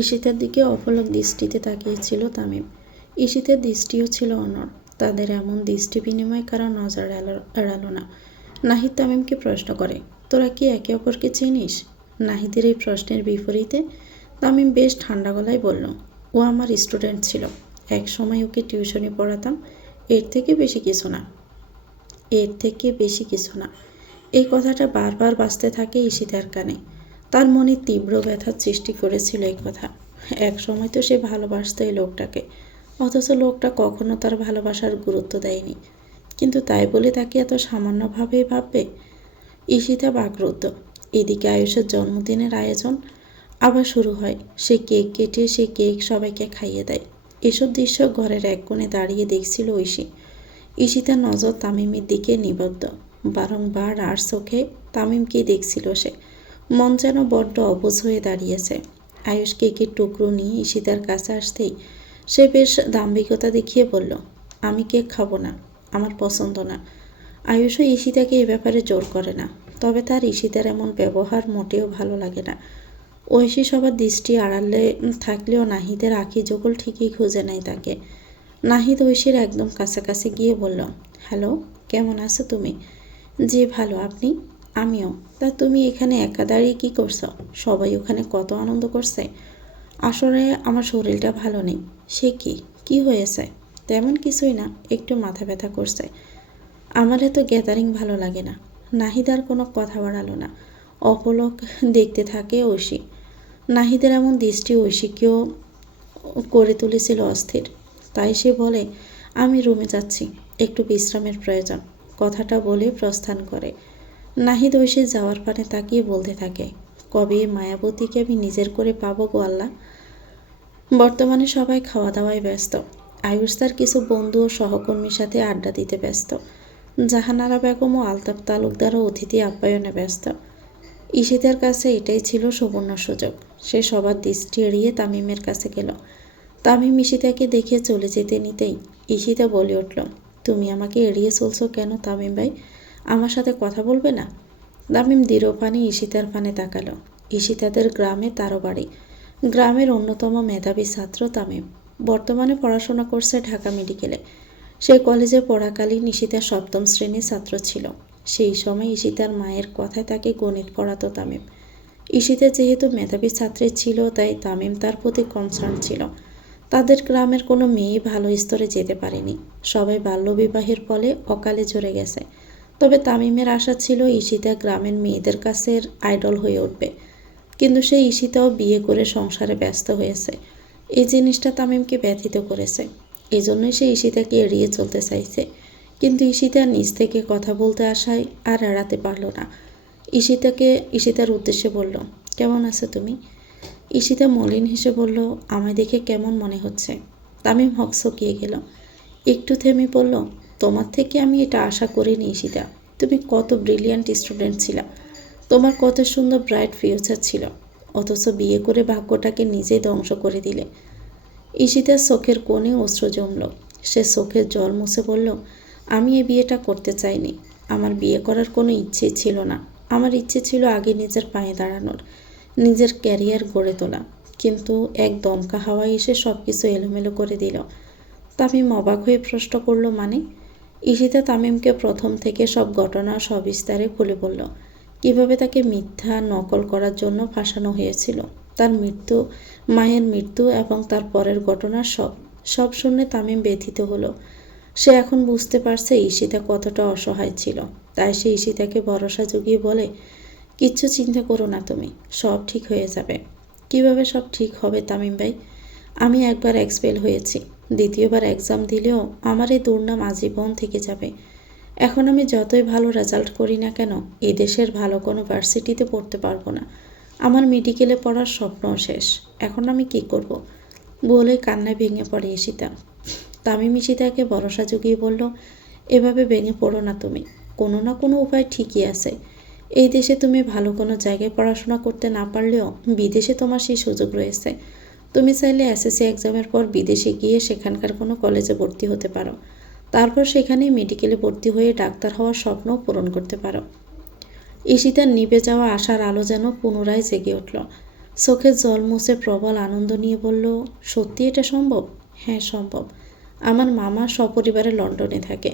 ঈশিতার দিকে অপলক দৃষ্টিতে তাকিয়েছিল তামিম। ঈশিতার দৃষ্টিও ছিল অনড়। তাদের এমন দৃষ্টি বিনিময় কারো নজর এড়ালো না। নাহিদ তামিমকে প্রশ্ন করে, তোরা কি একে অপরকে চিনিস? নাহিদের এই প্রশ্নের বিপরীতে তামিম বেশ ঠান্ডা গলায় বলল, ও আমার স্টুডেন্ট ছিল, এক সময় ওকে টিউশনি পড়াতাম, এর থেকে বেশি কিছু না। এর থেকে বেশি কিছু না। এই কথাটা বারবার বাজতে থাকে ঈশিতার কানে। তার মনে তীব্র ব্যথার সৃষ্টি করেছিল এই কথা। এক সময় তো সে ভালোবাসত এই লোকটাকে, অথচ লোকটা কখনো তার ভালোবাসার গুরুত্ব দেয়নি। কিন্তু তাই বলে তাকে এত সামান্যভাবেই ভাববে? ঈশিতা বাকরুদ্ধ। এদিকে আয়ুষের জন্মদিনের আয়োজন আবার শুরু হয়। সে কেক কেটে সে কেক সবাইকে খাইয়ে দেয়। এসব দৃশ্য ঘরের এক কোণে দাঁড়িয়ে দেখছিল ঐশী। ঈশিতার নজর তামিমের দিকে নিবদ্ধ। বারংবার আর চোখে তামিমকেই দেখছিল সে। মন যেন বড্ড অবুঝ হয়ে দাঁড়িয়েছে। আয়ুষ কেকের টুকরো নিয়ে ঈশিতার কাছে আসতেই সে বেশ দাম্ভিকতা দেখিয়ে বলল, আমি কেক খাবো না, আমার পছন্দ না। আয়ুষও ঈশিতাকে এ ব্যাপারে জোর করে না, তবে তার ঈশিতার এমন ব্যবহার মোটেও ভালো লাগে না। ঐশী সবার দৃষ্টি আড়ালে থাকলেও নাহিদের আঁখি জগল ঠিকই খুঁজে নেয় তাকে। নাহিদ ঐশীর একদম কাছাকাছি গিয়ে বলল, হ্যালো, কেমন আছো তুমি? জি ভালো, আপনি? আমিও। তা তুমি এখানে একা দাঁড়িয়ে কী করছো? সবাই ওখানে কত আনন্দ করছে। আসলে আমার শরীরটা ভালো নেই। সে কি, কি হয়েছে? তেমন কিছুই না, একটু মাথা ব্যথা করছে। আমার এত গ্যাদারিং ভালো লাগে না। নাহিদ আর কোনো কথা বাড়ালো না। অপলক দেখতে থাকে ঐশী। নাহিদের এমন দৃষ্টি ঐশীকেও করে তুলেছিল অস্থির। তাই সে বলে, আমি রুমে যাচ্ছি, একটু বিশ্রামের প্রয়োজন। কথাটা বলে প্রস্থান করে। নাহিদ ঐশীর যাওয়ার পানে তাকিয়ে বলতে থাকে, কবে মায়াবতীকে আমি নিজের করে পাবো গো আল্লাহ। বর্তমানে সবাই খাওয়া দাওয়ায় ব্যস্ত। আয়ুষ তার কিছু বন্ধু ও সহকর্মীর সাথে আড্ডা দিতে ব্যস্ত। জাহানারা বেগম ও আলতাফ তালুকদারও অতিথি আপ্যায়নে ব্যস্ত। ঈশিতার কাছে এটাই ছিল সুবর্ণ সুযোগ। সে সবার দৃষ্টি এড়িয়ে তামিমের কাছে গেল। তামিম ঈশিতাকে দেখে চলে যেতে নিতেই ঈশিতা বলে উঠল, তুমি আমাকে এড়িয়ে চলছো কেন তামিম ভাই? আমার সাথে কথা বলবে না? তামিম দৃঢ় পানে ঈশিতার পানে তাকালো। ঈশিতাদের গ্রামে তারও বাড়ি। গ্রামের অন্যতম মেধাবী ছাত্র তামিম। বর্তমানে পড়াশোনা করছে ঢাকা মেডিকেলে। সে কলেজে পড়াকালীন ঈশিতা সপ্তম শ্রেণীর ছাত্র ছিল। সেই সময় ঈশিতার মায়ের কথায় তাকে গণিত পড়াতো তামিম। ঈশিতা যেহেতু মেধাবী ছাত্রী ছিল, তাই তামিম তার প্রতি কনসার্ন ছিল। তাদের গ্রামের কোনো মেয়ে ভালো স্তরে যেতে পারেনি। সবাই বাল্যবিবাহের ফলে অকালে ঝরে গেছে। তবে তামিমের আশা ছিল ঈশিতা গ্রামের মেয়েদের কাছের আইডল হয়ে উঠবে। কিন্তু সেই ঈশিতাও বিয়ে করে সংসারে ব্যস্ত হয়েছে। এই জিনিসটা তামিমকে ব্যথিত করেছে। এজন্যই সে ঈশিতাকে এড়িয়ে চলতে চাইছে। কিন্তু ঈশিতা নিজ থেকে কথা বলতে আসায় আর এড়াতে পারল না। ঈশিতার উদ্দেশ্যে বলল, কেমন আছো তুমি? ঈশিতা মলিন হেসে বলল, আমায় দেখে কেমন মনে হচ্ছে? তামিম হকচকিয়ে গেল। একটু থেমে বলল, তোমার থেকে আমি এটা আশা করিনি ঈশিতা। তুমি কত ব্রিলিয়ান্ট স্টুডেন্ট ছিলা, তোমার কত সুন্দর ব্রাইট ফিউচার ছিল, অথচ বিয়ে করে ভাগ্যটাকে নিজেই ধ্বংস করে দিলে। ঈশিতার চোখের কোণে অশ্রু জমল। সে চোখের জল মুছে বলল, আমি এই বিয়েটা করতে চাইনি। আমার বিয়ে করার কোনো ইচ্ছেই ছিল না। আমার ইচ্ছে ছিল আগে নিজের পায়ে দাঁড়ানোর, নিজের ক্যারিয়ার গড়ে তোলা। কিন্তু এক দমকা হাওয়ায় এসে সব কিছু এলোমেলো করে দিল। তামিম অবাক হয়ে প্রশ্ন করল, মানে? ঈশিতা তামিমকে প্রথম থেকে সব ঘটনা সবিস্তারে খুলে বলল। কিভাবে তাকে মিথ্যা নকল করার জন্য ফাঁসানো হয়েছিল, তার মৃত্যু, মায়ের মৃত্যু এবং তার পরের ঘটনার সব শুনে তামিম ব্যথিত হলো। সে এখন বুঝতে পারছে ঈশিতা কতটা অসহায় ছিল। তাই সে ঈশিতাকে ভরসা জুগিয়ে বলে, কিচ্ছু চিন্তা করো না তুমি, সব ঠিক হয়ে যাবে। কিভাবে সব ঠিক হবে তামিম ভাই? আমি একবার এক্সপেল হয়েছি, দ্বিতীয়বার এক্সাম দিলেও আমার এই দুর্নাম আজীবন থেকে যাবে। এখন আমি যতই ভালো রেজাল্ট করি না কেন, এই দেশের ভালো কোনো ভার্সিটিতে পড়তে পারবো না। আমার মেডিকেলে পড়ার স্বপ্নও শেষ। এখন আমি কি করব? বলে কান্নায় ভেঙে পড়ে ঈশিতা। তামিম ঈশিতাকে ভরসা জুগিয়ে বলল, এভাবে ভেঙে পড়ো না তুমি, কোনো না কোনো উপায় ঠিকই আছে। এই দেশে তুমি ভালো কোনো জায়গায় পড়াশোনা করতে না পারলেও বিদেশে তোমার সেই সুযোগ রয়েছে। তুমি চাইলে এসএসসি এক্সামের পর বিদেশে গিয়ে সেখানকার কোনো কলেজে ভর্তি হতে পারো। তারপর সেখানেই মেডিকেলে ভর্তি হয়ে ডাক্তার হওয়ার স্বপ্ন পূরণ করতে পারো। ঈশিতার নিভে যাওয়া আশার আলো যেন পুনরায় জেগে উঠল। চোখের জল মুছে প্রবল আনন্দ নিয়ে বলল, সত্যি এটা সম্ভব? হ্যাঁ সম্ভব। আমার মামা সপরিবারে লন্ডনে থাকে।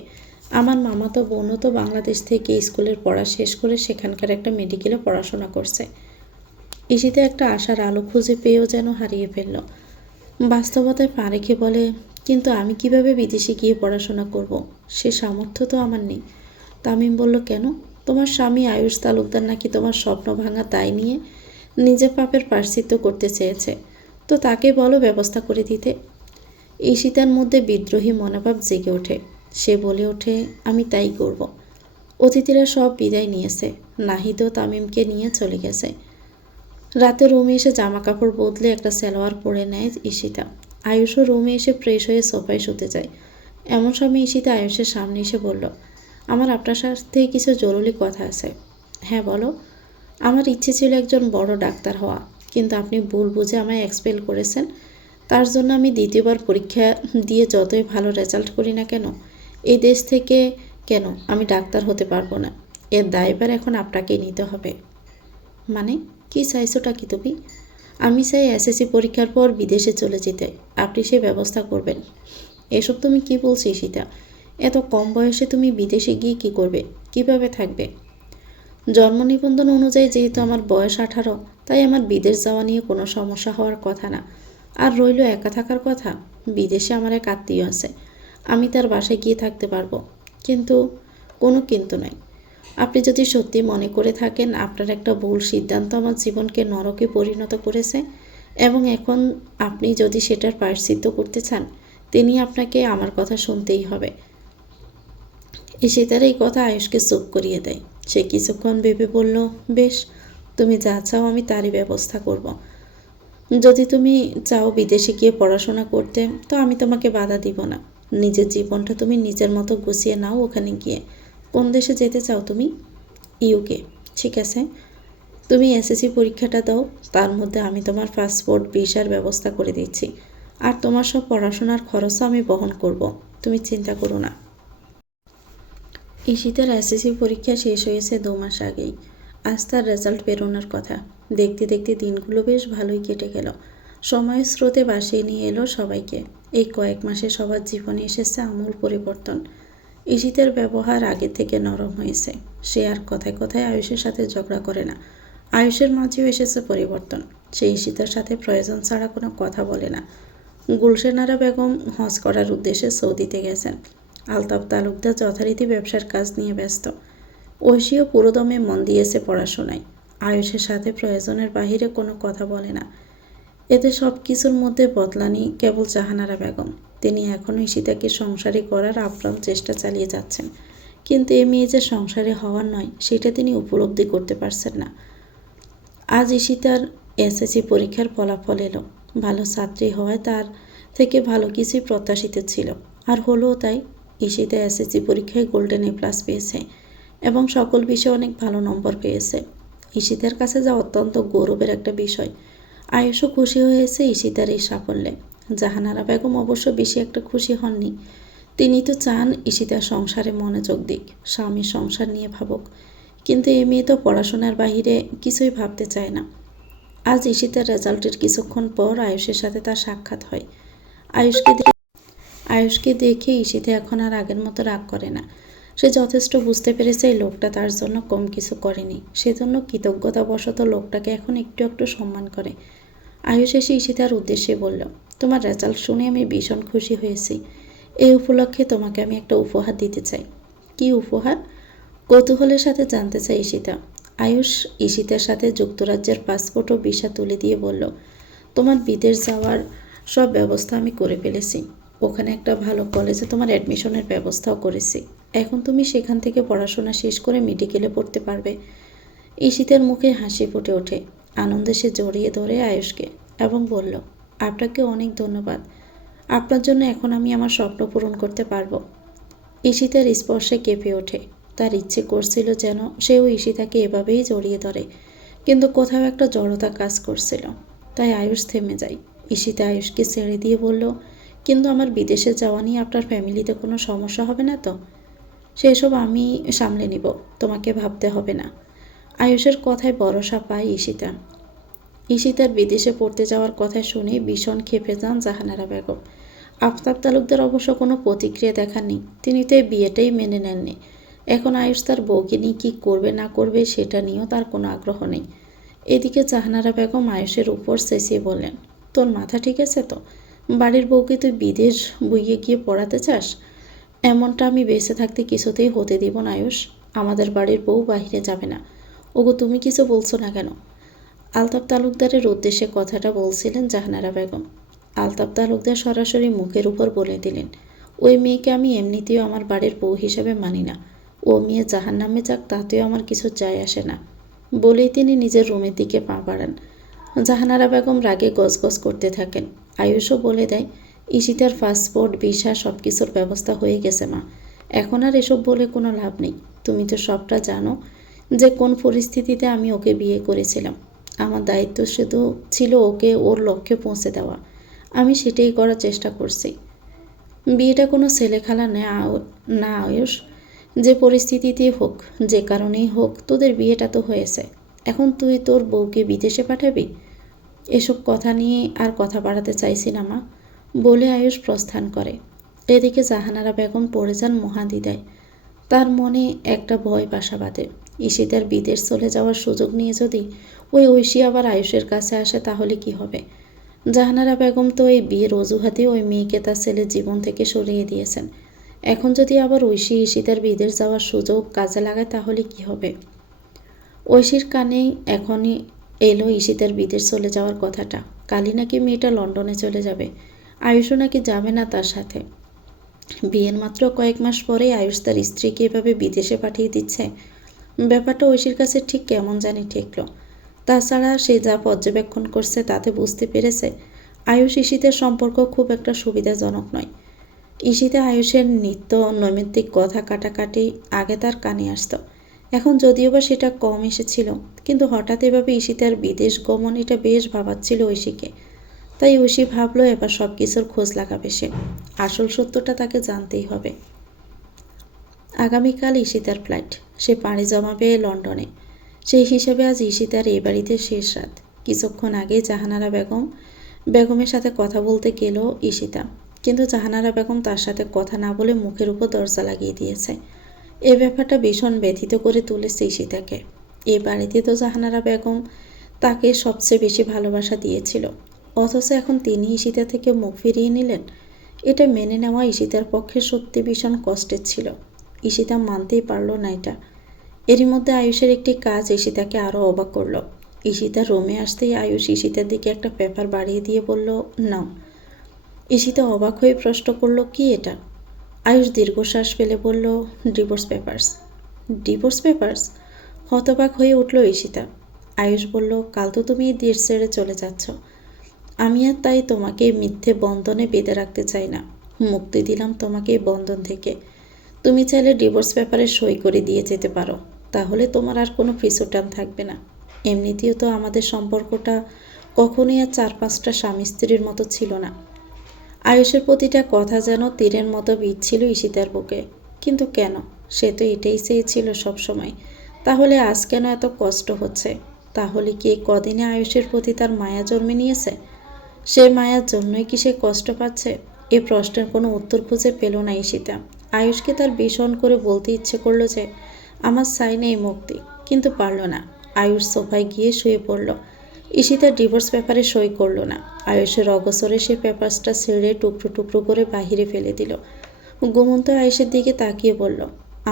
আমার মামাতো বোনও তো বাংলাদেশ থেকে স্কুলের পড়া শেষ করে সেখানকার একটা মেডিকেলে পড়াশোনা করছে। ইসিতে একটা আশার আলো খুঁজে পেয়েও যেন হারিয়ে ফেলল। বাস্তবতায় পা রেখে বলে, কিন্তু আমি কিভাবে বিদেশে গিয়ে পড়াশোনা করব? সে সামর্থ্য তো আমার নেই। তামিম বলল, কেন? তোমার স্বামী আয়ুষ তালুকদার নাকি তোমার স্বপ্ন ভাঙা দায় নিয়ে নিজের পাপের প্রায়শ্চিত্ত করতে চেয়েছে, তো তাকে বলো ব্যবস্থা করে দিতে। ঈশিতার মধ্যে বিদ্রোহী মনোভাব জেগে ওঠে। সে বলে ওঠে, আমি তাই করব। অতিথিরা সব বিদায় নিয়েছে। নাহিদও তামিমকে নিয়ে চলে গেছে। রাতে রুমে এসে জামা কাপড় বদলে একটা সালোয়ার পরে নেয় ঈশিতা। আয়ুষও রুমে এসে ফ্রেশ হয়ে সোফায় শুতে যায়। এমন সময় ঈশিতা আয়ুষের সামনে এসে বলল, আমার আপনার সাথে কিছু জরুরি কথা আছে। হ্যাঁ বলো। আমার ইচ্ছে ছিল একজন বড় ডাক্তার হওয়া, কিন্তু আপনি ভুল বুঝে আমায় এক্সপেল করেছেন। তার জন্য আমি দ্বিতীয়বার পরীক্ষা দিয়ে যতই ভালো রেজাল্ট করি না কেন, এই দেশ থেকে কেন আমি ডাক্তার হতে পারবো না। এর দায়ভার এখন আপনাকেই নিতে হবে। মানে কি চাইছোটা কি তুমি? আমি চাই এসএসসি পরীক্ষার পর বিদেশে চলে যেতে, আপনি সে ব্যবস্থা করবেন। এসব তুমি কি বলছো ঈশিতা? এত কম বয়সে তুমি বিদেশে গিয়ে কি করবে, কিভাবে থাকবে? জন্ম নিবন্ধন অনুযায়ী যেহেতু আমার বয়স 18, তাই আমার বিদেশ যাওয়া নিয়ে কোনো সমস্যা হওয়ার কথা না। আর রইল একা থাকার কথা, বিদেশে আমার এক আত্মীয় আছে, আমি তার বাসায় গিয়ে থাকতে পারবো। কিন্তু কোনো কিন্তু নাই। আপনি যদি সত্যি মনে করে থাকেন আপনার একটা ভুল সিদ্ধান্ত আমার জীবনকে নরকে পরিণত করেছে, এবং এখন আপনি যদি সেটার প্রায়শ্চিত্ত করতে চান, তিনি আপনাকে আমার কথা শুনতেই হবে। ঈশিতার এই কথা আয়ুষকে চুপ করিয়ে দেয়। সে কিছুক্ষণ ভেবে বলল, বেশ, তুমি যা চাও আমি তারই ব্যবস্থা করব। যদি তুমি চাও বিদেশে গিয়ে পড়াশোনা করতে, তো আমি তোমাকে বাধা দিব না। নিজের জীবনটা তুমি নিজের মতো গুছিয়ে নাও ওখানে গিয়ে। কোন দেশে যেতে চাও তুমি? ইউকে। ঠিক আছে, তুমি এসএসসি পরীক্ষাটা দাও, তার মধ্যে আমি তোমার পাসপোর্ট ভিসার ব্যবস্থা করে দিচ্ছি। আর তোমার সব পড়াশোনার খরচও আমি বহন করব, তুমি চিন্তা করো না। ঈশিতার এসএসসি পরীক্ষা শেষ হয়েছে 2 মাস আগেই। আজ তার রেজাল্ট বেরোনোর কথা। দেখতে দেখতে দিনগুলো বেশ ভালোই কেটে গেল। সময়ের স্রোতে ভাসিয়ে নিয়ে এলো সবাইকে। এই কয়েক মাসে সবার জীবনে এসেছে আমূল পরিবর্তন। ঈশিতার ব্যবহার আগে থেকে নরম হয়েছে। সে আর কথায় কথায় আয়ুষের সাথে ঝগড়া করে না। আয়ুষের মাঝেও এসেছে পরিবর্তন। সে ঈশিতার সাথে প্রয়োজন ছাড়া কোনো কথা বলে না। গুলশেনারা বেগম হজ করার উদ্দেশ্যে সৌদিতে গেছেন। আলতাফ তালুকদার যথারীতি ব্যবসার কাজ নিয়ে ব্যস্ত। ঐশীও পুরোদমে মন দিয়েছে পড়াশোনায়। আয়ুষের সাথে প্রয়োজনের বাহিরে কোনো কথা বলে না। এতে সব কিছুর মধ্যে বদলানি কেবল জাহানারা বেগম। তিনি এখনও ঈশিতাকে সংসারী করার আপ্রাণ চেষ্টা চালিয়ে যাচ্ছেন, কিন্তু এ মেয়ে যে সংসারে হওয়ার নয় সেটা তিনি উপলব্ধি করতে পারছেন না। আজ ঈশিতার এসএসসি পরীক্ষার ফলাফল এলো। ভালো ছাত্রী হওয়ায় তার থেকে ভালো কিছুই প্রত্যাশিত ছিল, আর হলোও তাই। ঈশিতা এসএসসি পরীক্ষায় গোল্ডেন A+ পেয়েছে এবং সকল বিষয়ে অনেক ভালো নম্বর পেয়েছে। ঈশিতার কাছে যা অত্যন্ত গৌরবের একটা বিষয়। আয়ুষও খুশি হয়েছে ঈশিতার এই সাফল্যে। জাহানারা বেগম অবশ্য বেশি একটা খুশি হননি। তিনি তো চান ঈশিতা সংসারে মনোযোগ দিক, স্বামীর সংসার নিয়ে ভাবুক, কিন্তু এই মেয়ে তো পড়াশোনার বাহিরে কিছুই ভাবতে চায় না। আজ ঈশিতার রেজাল্টের কিছুক্ষণ পর আয়ুষের সাথে তার সাক্ষাৎ হয়। আয়ুষকে দেখে ঈশিতা এখন আর আগের মতো রাগ করে না। সে যথেষ্ট বুঝতে পেরেছে এই লোকটা তার জন্য কম কিছু করেনি, সেজন্য কৃতজ্ঞতাবশত লোকটাকে এখন একটু একটু সম্মান করে। আয়ুষ এসে ঈশিতার উদ্দেশ্যে বলল, তোমার রেজাল্ট শুনে আমি ভীষণ খুশি হয়েছি। এই উপলক্ষে তোমাকে আমি একটা উপহার দিতে চাই। কি উপহার? কৌতূহলের সাথে জানতে চাই ঈশিতা। আয়ুষ ঈশিতার সাথে যুক্তরাজ্যের পাসপোর্ট ও ভিসা তুলে দিয়ে বলল, তোমার বিদেশ যাওয়ার সব ব্যবস্থা আমি করে ফেলেছি। ওখানে একটা ভালো কলেজে তোমার অ্যাডমিশনের ব্যবস্থাও করেছি। এখন তুমি সেখান থেকে পড়াশোনা শেষ করে মেডিকেলে পড়তে পারবে। ঈশিতার মুখে হাসি ফুটে ওঠে। আনন্দে সে জড়িয়ে ধরে আয়ুষকে এবং বলল, আপনাকে অনেক ধন্যবাদ। আপনার জন্য এখন আমি আমার স্বপ্ন পূরণ করতে পারবো। ঈশিতার স্পর্শে কেঁপে ওঠে। তার ইচ্ছে করছিল যেন সেও ঈশিতাকে এভাবেই জড়িয়ে ধরে, কিন্তু কোথাও একটা জড়তা কাজ করছিল। তাই আয়ুষ থেমে যায়। ঈশিতা আয়ুষকে ছেড়ে দিয়ে বলল, কিন্তু আমার বিদেশে যাওয়া নিয়ে আপনার ফ্যামিলিতে কোনো সমস্যা হবে না তো? সেসব আমি সামলে নিব, তোমাকে ভাবতে হবে না। আয়ুষের কথায় ভরসা পায় ঈশিতা। ঈশিতার বিদেশে পড়তে যাওয়ার কথা শুনে ভীষণ ক্ষেপে যান জাহানারা বেগম। আফতাব তালুকদার অবশ্য কোনো প্রতিক্রিয়া দেখাননি, তিনি তো এই বিয়েটাই মেনে নেননি। এখন আয়ুষ তার বউকে নিয়ে কী করবে না করবে সেটা নিয়েও তার কোনো আগ্রহ নেই। এদিকে জাহানারা বেগম আয়ুষের উপর চেঁচিয়ে বললেন, তোর মাথা ঠিক আছে তো? বাড়ির বউকে তুই বিদেশ বইয়ে গিয়ে পড়াতে চাস? এমনটা আমি বেঁচে থাকতে কিছুতেই হতে দিব না আয়ুষ। আমাদের বাড়ির বউ বাহিরে যাবে না। ওগো, তুমি কিছু বলছো না কেন? আলতাফ তালুকদারের উদ্দেশ্যে কথাটা বলছিলেন জাহানারা বেগম। আলতাফ তালুকদার সরাসরি মুখের উপর বলে দিলেন, ওই মেয়েকে আমি এমনিতেও আমার বাড়ির বউ হিসাবে মানি না। ও মেয়ে জাহান্নামে যাক তাতেও আমার কিছু যায় আসে না। বলেই তিনি নিজের রুমের দিকে পা বাড়ান। জাহানারা বেগম রাগে গজগজ করতে থাকেন। আয়ুষও বলে দেয়, ঈশিতার পাসপোর্ট ভিসা সব কিছুর ব্যবস্থা হয়ে গেছে মা। এখন আর এসব বলে কোনো লাভ নেই। তুমি তো সবটা জানো যে কোন পরিস্থিতিতে আমি ওকে বিয়ে করেছিলাম। আমার দায়িত্ব শুধু ছিল ওকে ওর লক্ষ্যে পৌঁছে দেওয়া। আমি সেটাই করার চেষ্টা করছি। বিয়েটা কোনো ছেলেখেলা না আয়ুষ। যে পরিস্থিতিতেই হোক, যে কারণেই হোক, তোদের বিয়েটা তো হয়েছে। এখন তুই তোর বউকে বিদেশে পাঠাবি? এসব কথা নিয়ে আর কথা বাড়াতে চাইছি না মা, বলে আয়ুষ প্রস্থান করে। এদিকে জাহানারা বেগম পড়ে যান মহাদ্বিধায়। তার মনে একটা ভয় বাসা বাঁধে। ঈশিতার বিদেশ চলে যাওয়ার সুযোগ নিয়ে যদি ওই ঐশী আবার আয়ুষের কাছে আসে তাহলে কি হবে? জাহানারা বেগম তো এই বিয়ের অজুহাতে ওই মেয়েকে তার ছেলের জীবন থেকে সরিয়ে দিয়েছেন। এখন যদি আবার ঐশী ঈশিতার বিদেশ যাওয়ার সুযোগ কাজে লাগায় তাহলে কি হবে? ঐশীর কানেই এখনই এলো ঈশিতার বিদেশ চলে যাওয়ার কথাটা। কালই নাকি মেয়েটা লন্ডনে চলে যাবে। আয়ুষও নাকি যাবে না তার সাথে। বিয়ের মাত্র কয়েক মাস পরে আয়ুষ তার স্ত্রীকে এভাবে বিদেশে পাঠিয়ে দিচ্ছে। ব্যাপারটা ঐশীর কাছে ঠিক কেমন জানি ঠেকল। তাছাড়া সে যা পর্যবেক্ষণ করছে তাতে বুঝতে পেরেছে আয়ুষ ঈশিতার সম্পর্ক খুব একটা সুবিধাজনক নয়। ঈশিতা আয়ুষের নিত্য নৈমিত্তিক কথা কাটাকাটি আগে তার কানে আসতো। এখন যদিও বা সেটা কম এসেছিল, কিন্তু হঠাৎ এভাবে ঈশিতার বিদেশ গমন এটা বেশ ভাবাচ্ছিল ঐশীকে। তাই ঐশী ভাবলো এবার সব কিছুর খোঁজ লাগাবে সে। আসল সত্যটা তাকে জানতেই হবে। আগামীকাল ঈশিতার ফ্লাইট। সে পাড়ি জমাবে লন্ডনে। সেই হিসাবে আজ ঈশিতার এ বাড়িতে শেষ রাত। কিছুক্ষণ আগে জাহানারা বেগমের সাথে কথা বলতে গেল ঈশিতা, কিন্তু জাহানারা বেগম তার সাথে কথা না বলে মুখের উপর দরজা লাগিয়ে দিয়েছে। এই ব্যাপারটা ভীষণ ব্যথিত করে তুলেছে ঈশিতাকে। এ বাড়িতে তো জাহানারা বেগম তাকে সবচেয়ে বেশি ভালোবাসা দিয়েছিল, অথচ এখন তিনি ঈশিতা থেকে মুখ ফিরিয়ে নিলেন। এটা মেনে নেওয়া ঈশিতার পক্ষে সত্যি ভীষণ কষ্টের ছিল। ঈশিতা মানতেই পারল না এটা। এরই মধ্যে আয়ুষের একটি কাজ ঈশিতাকে আরও অবাক করল। ঈশিতা রুমে আসতেই আয়ুষ ঈশিতার দিকে একটা পেপার বাড়িয়ে দিয়ে বলল, নাও। ঈশিতা অবাক হয়ে প্রশ্ন করল, কি এটা? আয়ুষ দীর্ঘশ্বাস ফেলে বলল, ডিভোর্স পেপারস। Divorce papers? হতবাক হয়ে উঠল ঈশিতা। আয়ুষ বলল, কাল তো তুমি এই দেশ ছেড়ে চলে যাচ্ছ। আমি আর তাই তোমাকে মিথ্যে বন্ধনে বেঁধে রাখতে চাই না। মুক্তি দিলাম তোমাকে এই বন্ধন থেকে। তুমি চাইলে ডিভোর্স পেপারে সই করে দিয়ে যেতে পারো, তাহলে তোমার আর কোনো পিছুটান থাকবে না। এমনিতেও তো আমাদের সম্পর্কটা কখনোই আর 4-5টা স্বামী স্ত্রীর মতো ছিল না। আয়ুষের প্রতিটা কথা যেন তীরের মতো বিঁধছিল ঈশিতার বুকে। কিন্তু কেন? সে তো এটাই চেয়েছিল সবসময়। তাহলে আজ কেন এত কষ্ট হচ্ছে? তাহলে কি এই কদিনে আয়ুষের প্রতি তার মায়া জন্মে নিয়েছে? সে মায়ার জন্যই কি সে কষ্ট পাচ্ছে? এ প্রশ্নের কোনো উত্তর খুঁজে পেল না ঈশিতা। আয়ুষকে তার ভীষণ করে বলতে ইচ্ছে করলো যে আমার চাই নেই মুক্তি, কিন্তু পারল না। আয়ুষ সোফায় গিয়ে শুয়ে পড়ল। ঈশিতা ডিভোর্স পেপারে সই করল না। আয়ুষের অগোচরে সে পেপারসটা ছেড়ে টুকরো টুকরো করে বাহিরে ফেলে দিল। ঘুমন্ত আয়ুষের দিকে তাকিয়ে বলল,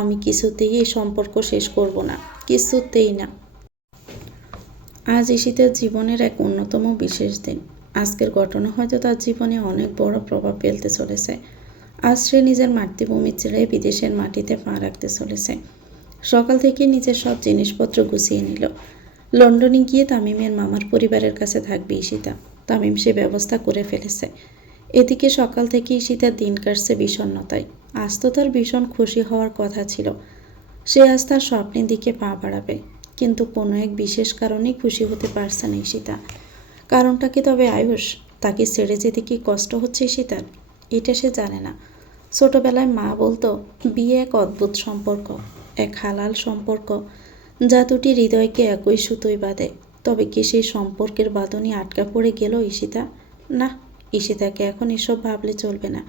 আমি কিছুতেই এই সম্পর্ক শেষ করব না, কিছুতেই না। আজ ঈশিতার জীবনের এক অন্যতম বিশেষ দিন। আজকের ঘটনা হয়তো তার জীবনে অনেক বড় প্রভাব ফেলতে চলেছে। আজ সে নিজের মাতৃভূমি ছেড়ে বিদেশের মাটিতে পা রাখতে চলেছে। সকাল থেকে নিজের সব জিনিসপত্র গুছিয়ে নিল। লন্ডনে গিয়ে তামিমের মামার পরিবারের কাছে থাকবে ঈশিতা। তামিম সে ব্যবস্থা করে ফেলেছে। এদিকে সকাল থেকে ঈশিতার দিন কাটছে বিষণ্ণতায়। আজ তো তার ভীষণ খুশি হওয়ার কথা ছিল। সে আজ তার স্বপ্নের দিকে পা বাড়াবে, কিন্তু কোনো এক বিশেষ কারণেই খুশি হতে পারছে না ঈশিতা। কারণটা কি তবে আয়ুষ? তাকে ছেড়ে যেতে কি কষ্ট হচ্ছে ঈশিতার? এটা সে জানে না। ছোটবেলায় মা বলতো, বিয়ে এক অদ্ভুত সম্পর্ক, এক হালাল সম্পর্ক, যা দুটি হৃদয়কে একই সুতোয় বাঁধে। তবে কি সেই সম্পর্কের বাঁধনে আটকা পড়ে গেল ঈশিতা? না, ঈশিতাকে এখন এসব ভাবলে চলবে না।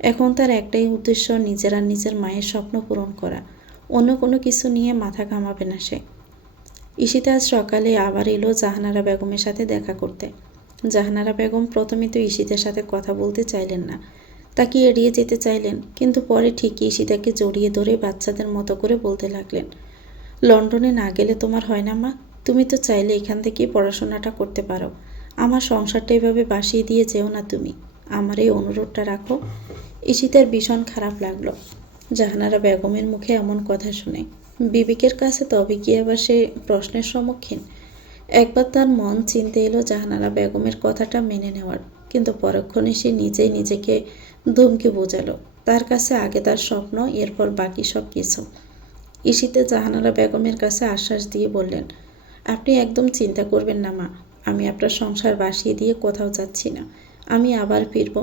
এখন তার একটাই উদ্দেশ্য, নিজের আর নিজের মায়ের স্বপ্ন পূরণ করা। অন্য কোনো কিছু নিয়ে মাথা ঘামাবে না সে। ঈশিতা আজ সকালে আবার এলো জাহানারা বেগমের সাথে দেখা করতে। জাহানারা বেগম প্রথমে তো ঈশিতার সাথে কথা বলতে চাইলেন না, তাকে এড়িয়ে যেতে চাইলেন, কিন্তু পরে ঠিকই ঈশিতাকে জড়িয়ে ধরে বাচ্চাদের মতো করে বলতে লাগলেন, লন্ডনে না গেলে তোমার হয় না মা? তুমি তো চাইলে এখান থেকেই পড়াশোনাটা করতে পারো। আমার সংসারটা এভাবে বাসিয়ে দিয়ে যেও না তুমি। আমার এই অনুরোধটা রাখো। ঈশিতার ভীষণ খারাপ লাগলো জাহানারা বেগমের মুখে এমন কথা শুনে। বিবেকের কাছে তবে কি আবার সে প্রশ্নের সম্মুখীন? একবার তার মন চিনতে এলো জাহানারা বেগমের কথাটা মেনে নেওয়ার, কিন্তু পরক্ষণে সে নিজেই নিজেকে ধমকে বোঝালো। তার কাছে আগে তার স্বপ্ন, এরপর বাকি সব কিছু। ঈশিতা জাহানারা বেগমের কাছে আশ্বাস দিয়ে বললেন, আপনি একদম চিন্তা করবেন না মা, আমি আপনার সংসার বাসিয়ে দিয়ে কোথাও যাচ্ছি না। আমি আবার ফিরব,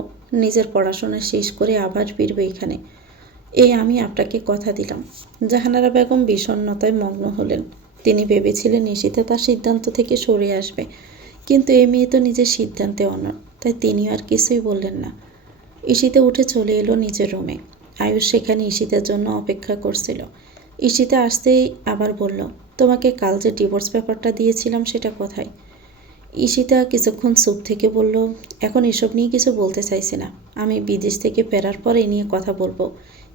নিজের পড়াশোনা শেষ করে আবার ফিরব এখানে। এই আমি আপনাকে কথা দিলাম। জাহানারা বেগম বিষণ্ণতায় মগ্ন হলেন। তিনি ভেবেছিলেন ঈশিতা তার সিদ্ধান্ত থেকে সরে আসবে, কিন্তু এই মেয়ে তো নিজের সিদ্ধান্তে অনড়, তাই তিনি আর কিছুই বললেন না। ঈশিতা উঠে চলে এলো নিজের রুমে। আয়ুষ সেখানে ঈশিতার জন্য অপেক্ষা করছিল। ঈশিতা আসতেই আবার বলল, তোমাকে কাল যে ডিভোর্স পেপারটা দিয়েছিলাম সেটা কোথায়? ঈশিতা কিছুক্ষণ চুপ থেকে বলল, এখন এসব নিয়ে কিছু বলতে চাইছি না। আমি বিদেশ থেকে ফেরার পর এ নিয়ে কথা বলবো।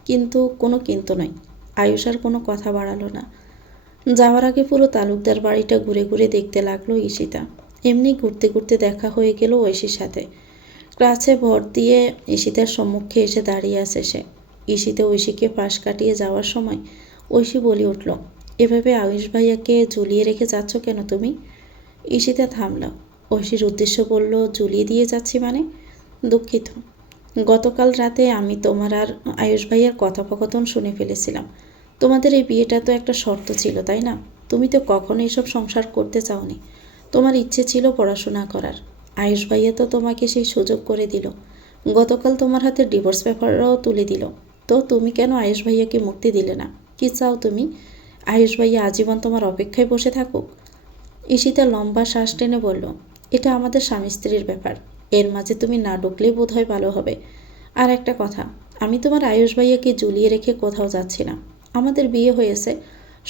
কিন্তু কোনো কিন্তু নয়। আয়ুষ আর কোনো কথা বাড়ালো না। যাওয়ার আগে পুরো তালুকদার বাড়িটা ঘুরে ঘুরে দেখতে লাগলো ঈশিতা। এমনি ঘুরতে ঘুরতে দেখা হয়ে গেল ঐশীর সাথে। ক্লাসে ভর দিয়ে ঈশিতার সম্মুখে এসে দাঁড়িয়ে আছে সে। ঈশিতা ঐশীকে পাশ কাটিয়ে যাওয়ার সময় ঐশী বলে উঠল, এভাবে আয়ুষ ভাইয়াকে ঝুলিয়ে রেখে যাচ্ছ কেন তুমি? ঈশিতা থামল। ঐশীর উদ্দেশ্য বলল, ঝুলিয়ে দিয়ে যাচ্ছি মানে? দুঃখিত, গতকাল রাতে আমি তোমার আর আয়ুষ ভাইয়ার কথোপকথন শুনে ফেলেছিলাম। তোমাদের এই বিয়েটা তো একটা শর্ত ছিল, তাই না? তুমি তো কখনো এসব সংসার করতে চাওনি। তোমার ইচ্ছে ছিল পড়াশোনা করার। আয়ুষ ভাইয়া তো তোমাকে সেই সুযোগ করে দিল। গতকাল তোমার হাতে ডিভোর্স পেপারও তুলে দিল। তো তুমি কেন আয়ুষ ভাইয়াকে মুক্তি দিলে না? কি চাও তুমি? আয়ুষ ভাইয়া আজীবন তোমার অপেক্ষায় বসে থাকুক? ঈশিতা লম্বা শ্বাস টেনে বলল, এটা আমাদের স্বামী স্ত্রীর ব্যাপার। এর মাঝে তুমি না ঢুকলেই বোধ হয় ভালো হবে। আর একটা কথা, আমি তোমার আয়ুষ ভাইয়াকে ঝুলিয়ে রেখে কোথাও যাচ্ছি না। আমাদের বিয়ে হয়েছে,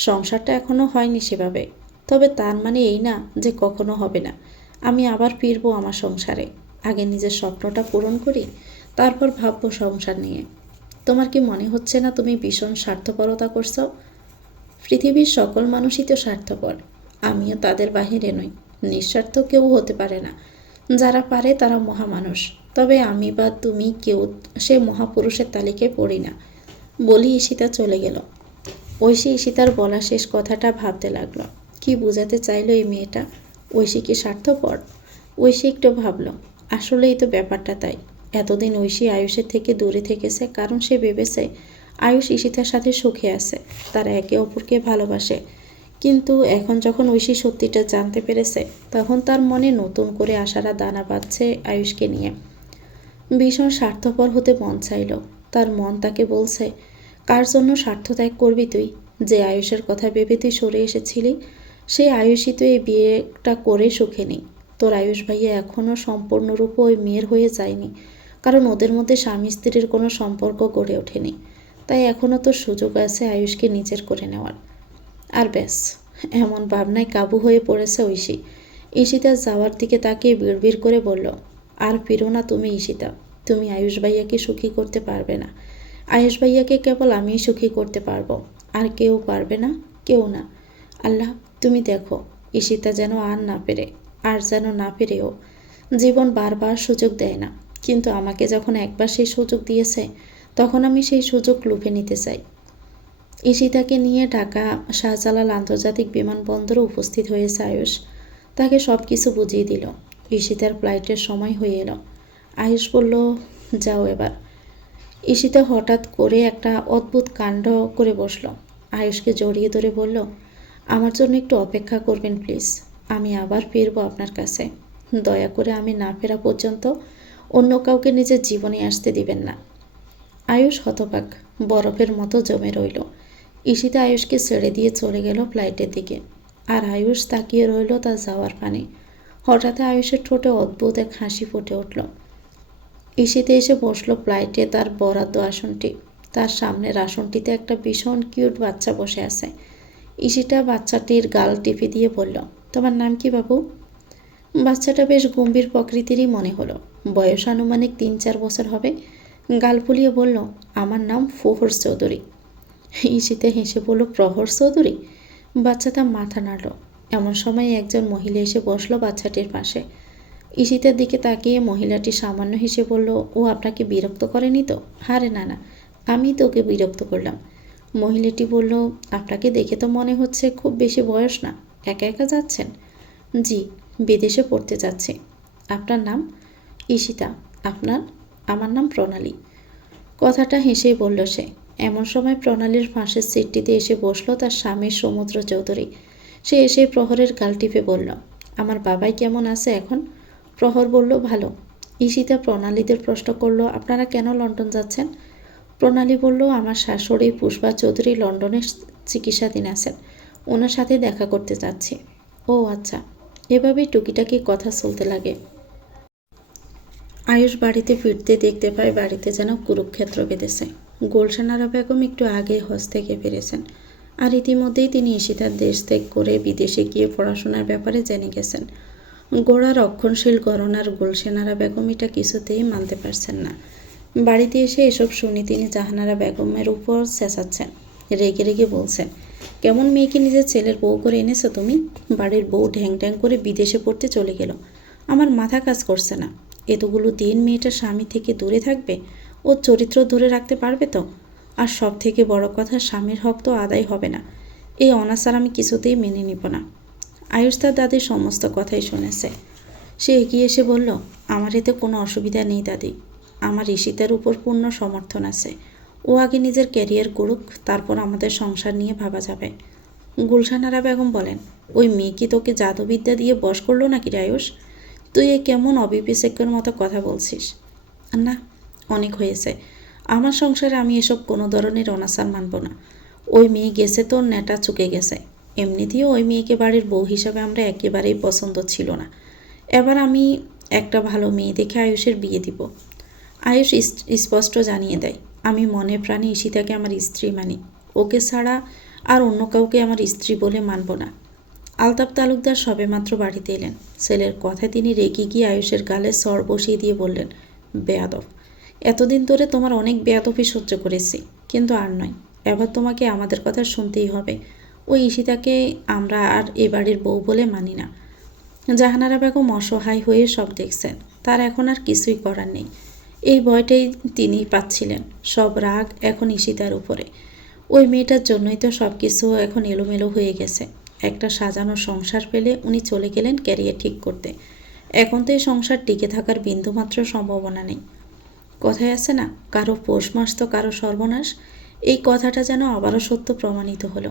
সংসারটা এখনও হয়নি সেভাবে। তবে তার মানে এই না যে কখনো হবে না। আমি আবার ফিরবো আমার সংসারে। আগে নিজের স্বপ্নটা পূরণ করি, তারপর ভাববো সংসার নিয়ে। তোমার কি মনে হচ্ছে না তুমি ভীষণ স্বার্থপরতা করছো? পৃথিবীর সকল মানুষই তো স্বার্থপর। আমিও তাদের বাহিরে নই। নিঃস্বার্থ কেউ হতে পারে না। যারা পারে তারা মহামানুষ। তবে আমি বা তুমি কেউ সে মহাপুরুষের তালিকায় পড়ি না। বলি ঈশিতা চলে গেল। ঐশী ঈশিতার বলা শেষ কথাটা ভাবতে লাগলো। কি বোঝাতে চাইলো এই মেয়েটা? ঐশী কি স্বার্থপর? ঐশী একটু ভাবল, আসলেই তো ব্যাপারটা তাই। এতদিন ঐশী আয়ুষের থেকে দূরে থেকেছে, কারণ সে ভেবেছে আয়ুষ ঈশিতার সাথে সুখে আছে, তারা একে অপরকে ভালোবাসে। কিন্তু এখন যখন ঐশী সত্যিটা জানতে পেরেছে, তখন তার মনে নতুন করে আশারা দানা বাঁধছে আয়ুষকে নিয়ে। ভীষণ স্বার্থপর হতে মন চাইল। তার মন তাকে বলছে, কার জন্য স্বার্থ ত্যাগ করবি তুই? যে আয়ুষের কথা ভেবে তুই সরে এসেছিলি, সেই আয়ুষই তো এই বিয়েটা করে সুখে নেই। তোর আয়ুষ ভাইয়া এখনও সম্পূর্ণরূপে ওই মেয়ের হয়ে যায়নি, কারণ ওদের মধ্যে স্বামী স্ত্রীর কোনো সম্পর্ক গড়ে ওঠেনি। তাই এখনও তোর সুযোগ আছে আয়ুষকে নিজের করে নেওয়ার। আর ব্যাস, এমন ভাবনায় কাবু হয়ে পড়েছে ঐশী। ঈশিতা যাওয়ার দিকে তাকিয়ে বিড়বিড় করে বলল, আর ফিরো না তুমি ঈশিতা। তুমি আয়ুষ ভাইয়াকে সুখী করতে পারবে না। আয়ুষ ভাইয়াকে কেবল আমিই সুখী করতে পারবো, আর কেউ পারবে না, কেউ না। আল্লাহ, তুমি দেখো ঈশিতা যেন আর যেন না পেরেও। জীবন বারবার সুযোগ দেয় না, কিন্তু আমাকে যখন একবার সেই সুযোগ দিয়েছে, তখন আমি সেই সুযোগ লুফে নিতে চাই। ঈশিতাকে নিয়ে ঢাকা শাহজালাল আন্তর্জাতিক বিমানবন্দরে উপস্থিত হয়েছে আয়ুষ। তাকে সব কিছু বুঝিয়ে দিল। ঈশিতার ফ্লাইটের সময় হয়ে এলো। আয়ুষ বলল, যাও এবার। ঈশিতা হঠাৎ করে একটা অদ্ভুত কাণ্ড করে বসল। আয়ুষকে জড়িয়ে ধরে বলল, আমার জন্য একটু অপেক্ষা করবেন প্লিজ। আমি আবার ফিরবো আপনার কাছে। দয়া করে আমি না ফেরা পর্যন্ত অন্য কাউকে নিজের জীবনে আসতে দিবেন না। আয়ুষ হতবাক, বরফের মতো জমে রইল। ঈশিতা আয়ুষকে ছেড়ে দিয়ে চলে গেল ফ্লাইটের দিকে। আর আয়ুষ তাকিয়ে রইল তার যাওয়ার পানে। হঠাৎ আয়ুষের ঠোঁটে অদ্ভুত এক হাসি ফুটে উঠল। ঈশিতা এসে বসলো ফ্লাইটে তার বরাদ্দ আসনটি। তার সামনের আসনটিতে একটা ভীষণ কিউট বাচ্চা বসে আছে। ঈশিতা বাচ্চাটির গাল টিপে দিয়ে বলল, তোমার নাম কি বাবু? বাচ্চাটা বেশ গম্ভীর প্রকৃতিরই মনে হলো। বয়স আনুমানিক 3-4 বছর হবে। গাল ফুলিয়ে বলল, আমার নাম প্রহর চৌধুরী। ঈশিতা হেসে বলল, প্রহর চৌধুরী? বাচ্চাটা মাথা নাড়ল। এমন সময় একজন মহিলা এসে বসলো বাচ্চাটির পাশে। ঈশিতার দিকে তাকিয়ে মহিলাটি সামান্য হেসে বলল, ও আপনাকে বিরক্ত করেনি তো? আরে না না, আমি তোকে বিরক্ত করলাম। মহিলাটি বলল, আপনাকে দেখে তো মনে হচ্ছে খুব বেশি বয়স না। একা একা যাচ্ছেন? জি, বিদেশে পড়তে যাচ্ছি। আপনার নাম? ঈশিতা। আপনার? আমার নাম প্রণালী। কথাটা হেসেই বলল সে। এমন সময় প্রণালীর পাশের সিটটিতে এসে বসলো তার স্বামী সমুদ্র চৌধুরী। সে এসে প্রহরের গাল টিপে বলল, আমার বাবাই কেমন আছে এখন? প্রহর বলল, ভালো। ঈশিতা প্রণালীদের প্রশ্ন করল, আপনারা কেন লন্ডন যাচ্ছেন? প্রণালী বলল, আমার শাশুড়ি পুষ্পা চৌধুরী লন্ডনে চিকিৎসাধীন আছেন, ওনার সাথে দেখা করতে চাচ্ছি। ও আচ্ছা। এভাবেই টুকিটাকি কথা চলতে লাগে। আয়ুষ বাড়িতে ফিরতে দেখতে পায় বাড়িতে যেন কুরুক্ষেত্র বেঁধেছে। গুলশান আরা বেগম একটু আগে হজ থেকে ফিরেছেন, আর ইতিমধ্যেই তিনি ঈশিতার দেশ ত্যাগ করে বিদেশে গিয়ে পড়াশোনার ব্যাপারে জেনে গেছেন। গোড়া রক্ষণশীল গণনার গুলশান আরা বেগম এটা কিছুতেই মানতে পারছেন না। বাড়িতে এসে এসব শুনে তিনি জাহানারা বেগমের উপর চেঁচাচ্ছেন। রেগে রেগে বলছেন, কেমন মেয়েকে নিজের ছেলের বউ করে এনেছো তুমি? বাড়ির বউ ঢ্যাং ঢ্যাং করে বিদেশে পড়তে চলে গেল। আমার মাথা কাজ করছে না। এতগুলো দিন মেয়েটা স্বামী থেকে দূরে থাকবে? ওর চরিত্র ধরে রাখতে পারবে তো? আর সব থেকে বড় কথা, স্বামীর হক তো আদায় হবে না। এই অনাচার আমি কিছুতেই মেনে নিব না। আয়ুষ তার দাদির সমস্ত কথাই শুনেছে। সে এগিয়ে এসে বলল, আমার এতে কোনো অসুবিধা নেই দাদি। আমার ঈশিতার উপর পূর্ণ সমর্থন আছে। ও আগে নিজের ক্যারিয়ার করুক, তারপর আমাদের সংসার নিয়ে ভাবা যাবে। গুলশান আরা বেগম বলেন, ওই মেয়ে কি তোকে জাদুবিদ্যা দিয়ে বশ করলো নাকি রে আয়ুষ? তুই এ কেমন অবিবেচকের মতো কথা বলছিস? না, অনেক হয়েছে। আমার সংসারে আমি এসব কোনো ধরনের অনাচার মানব না। ওই মেয়ে গেছে তোর নেটা চুকে গেছে। এমনিতেও ওই মেয়েকে বাড়ির বউ হিসাবে আমরা একেবারেই পছন্দ ছিল না। এবার আমি একটা ভালো মেয়ে দেখে আয়ুষের বিয়ে দিব। আয়ুষ স্পষ্ট জানিয়ে দেয়, আমি মনে প্রাণে ঈশিতাকে আমার স্ত্রী মানি। ওকে ছাড়া আর অন্য কাউকে আমার স্ত্রী বলে মানব না। আলতাফ তালুকদার সবেমাত্র বাড়িতে এলেন। ছেলের কথায় তিনি রেগে গিয়ে আয়ুষের গালে সর বসিয়ে দিয়ে বললেন, বেয়াদব। এতদিন ধরে তোমার অনেক বেয়াদবি সহ্য করেছি, কিন্তু আর নয়। এবার তোমাকে আমাদের কথা শুনতেই হবে। ওই ঈশিতাকে আমরা আর এ বাড়ির বউ বলে মানি না। জাহানারা বেগম অসহায় হয়ে সব দেখছেন। তার এখন আর কিছুই করার নেই। এই ভয়টাই তিনি পাচ্ছিলেন। সব রাগ এখন ঈশিতার উপরে। ওই মেয়েটার জন্যই তো সব কিছু এখন এলোমেলো হয়ে গেছে। একটা সাজানো সংসার পেলে উনি চলে গেলেন ক্যারিয়ার ঠিক করতে। এখন তো এই সংসার টিকে থাকার বিন্দুমাত্র সম্ভাবনা নেই। কথায় আছে না, কারো পৌষ মাস তো কারো সর্বনাশ। এই কথাটা যেন আবারও সত্য প্রমাণিত হলো।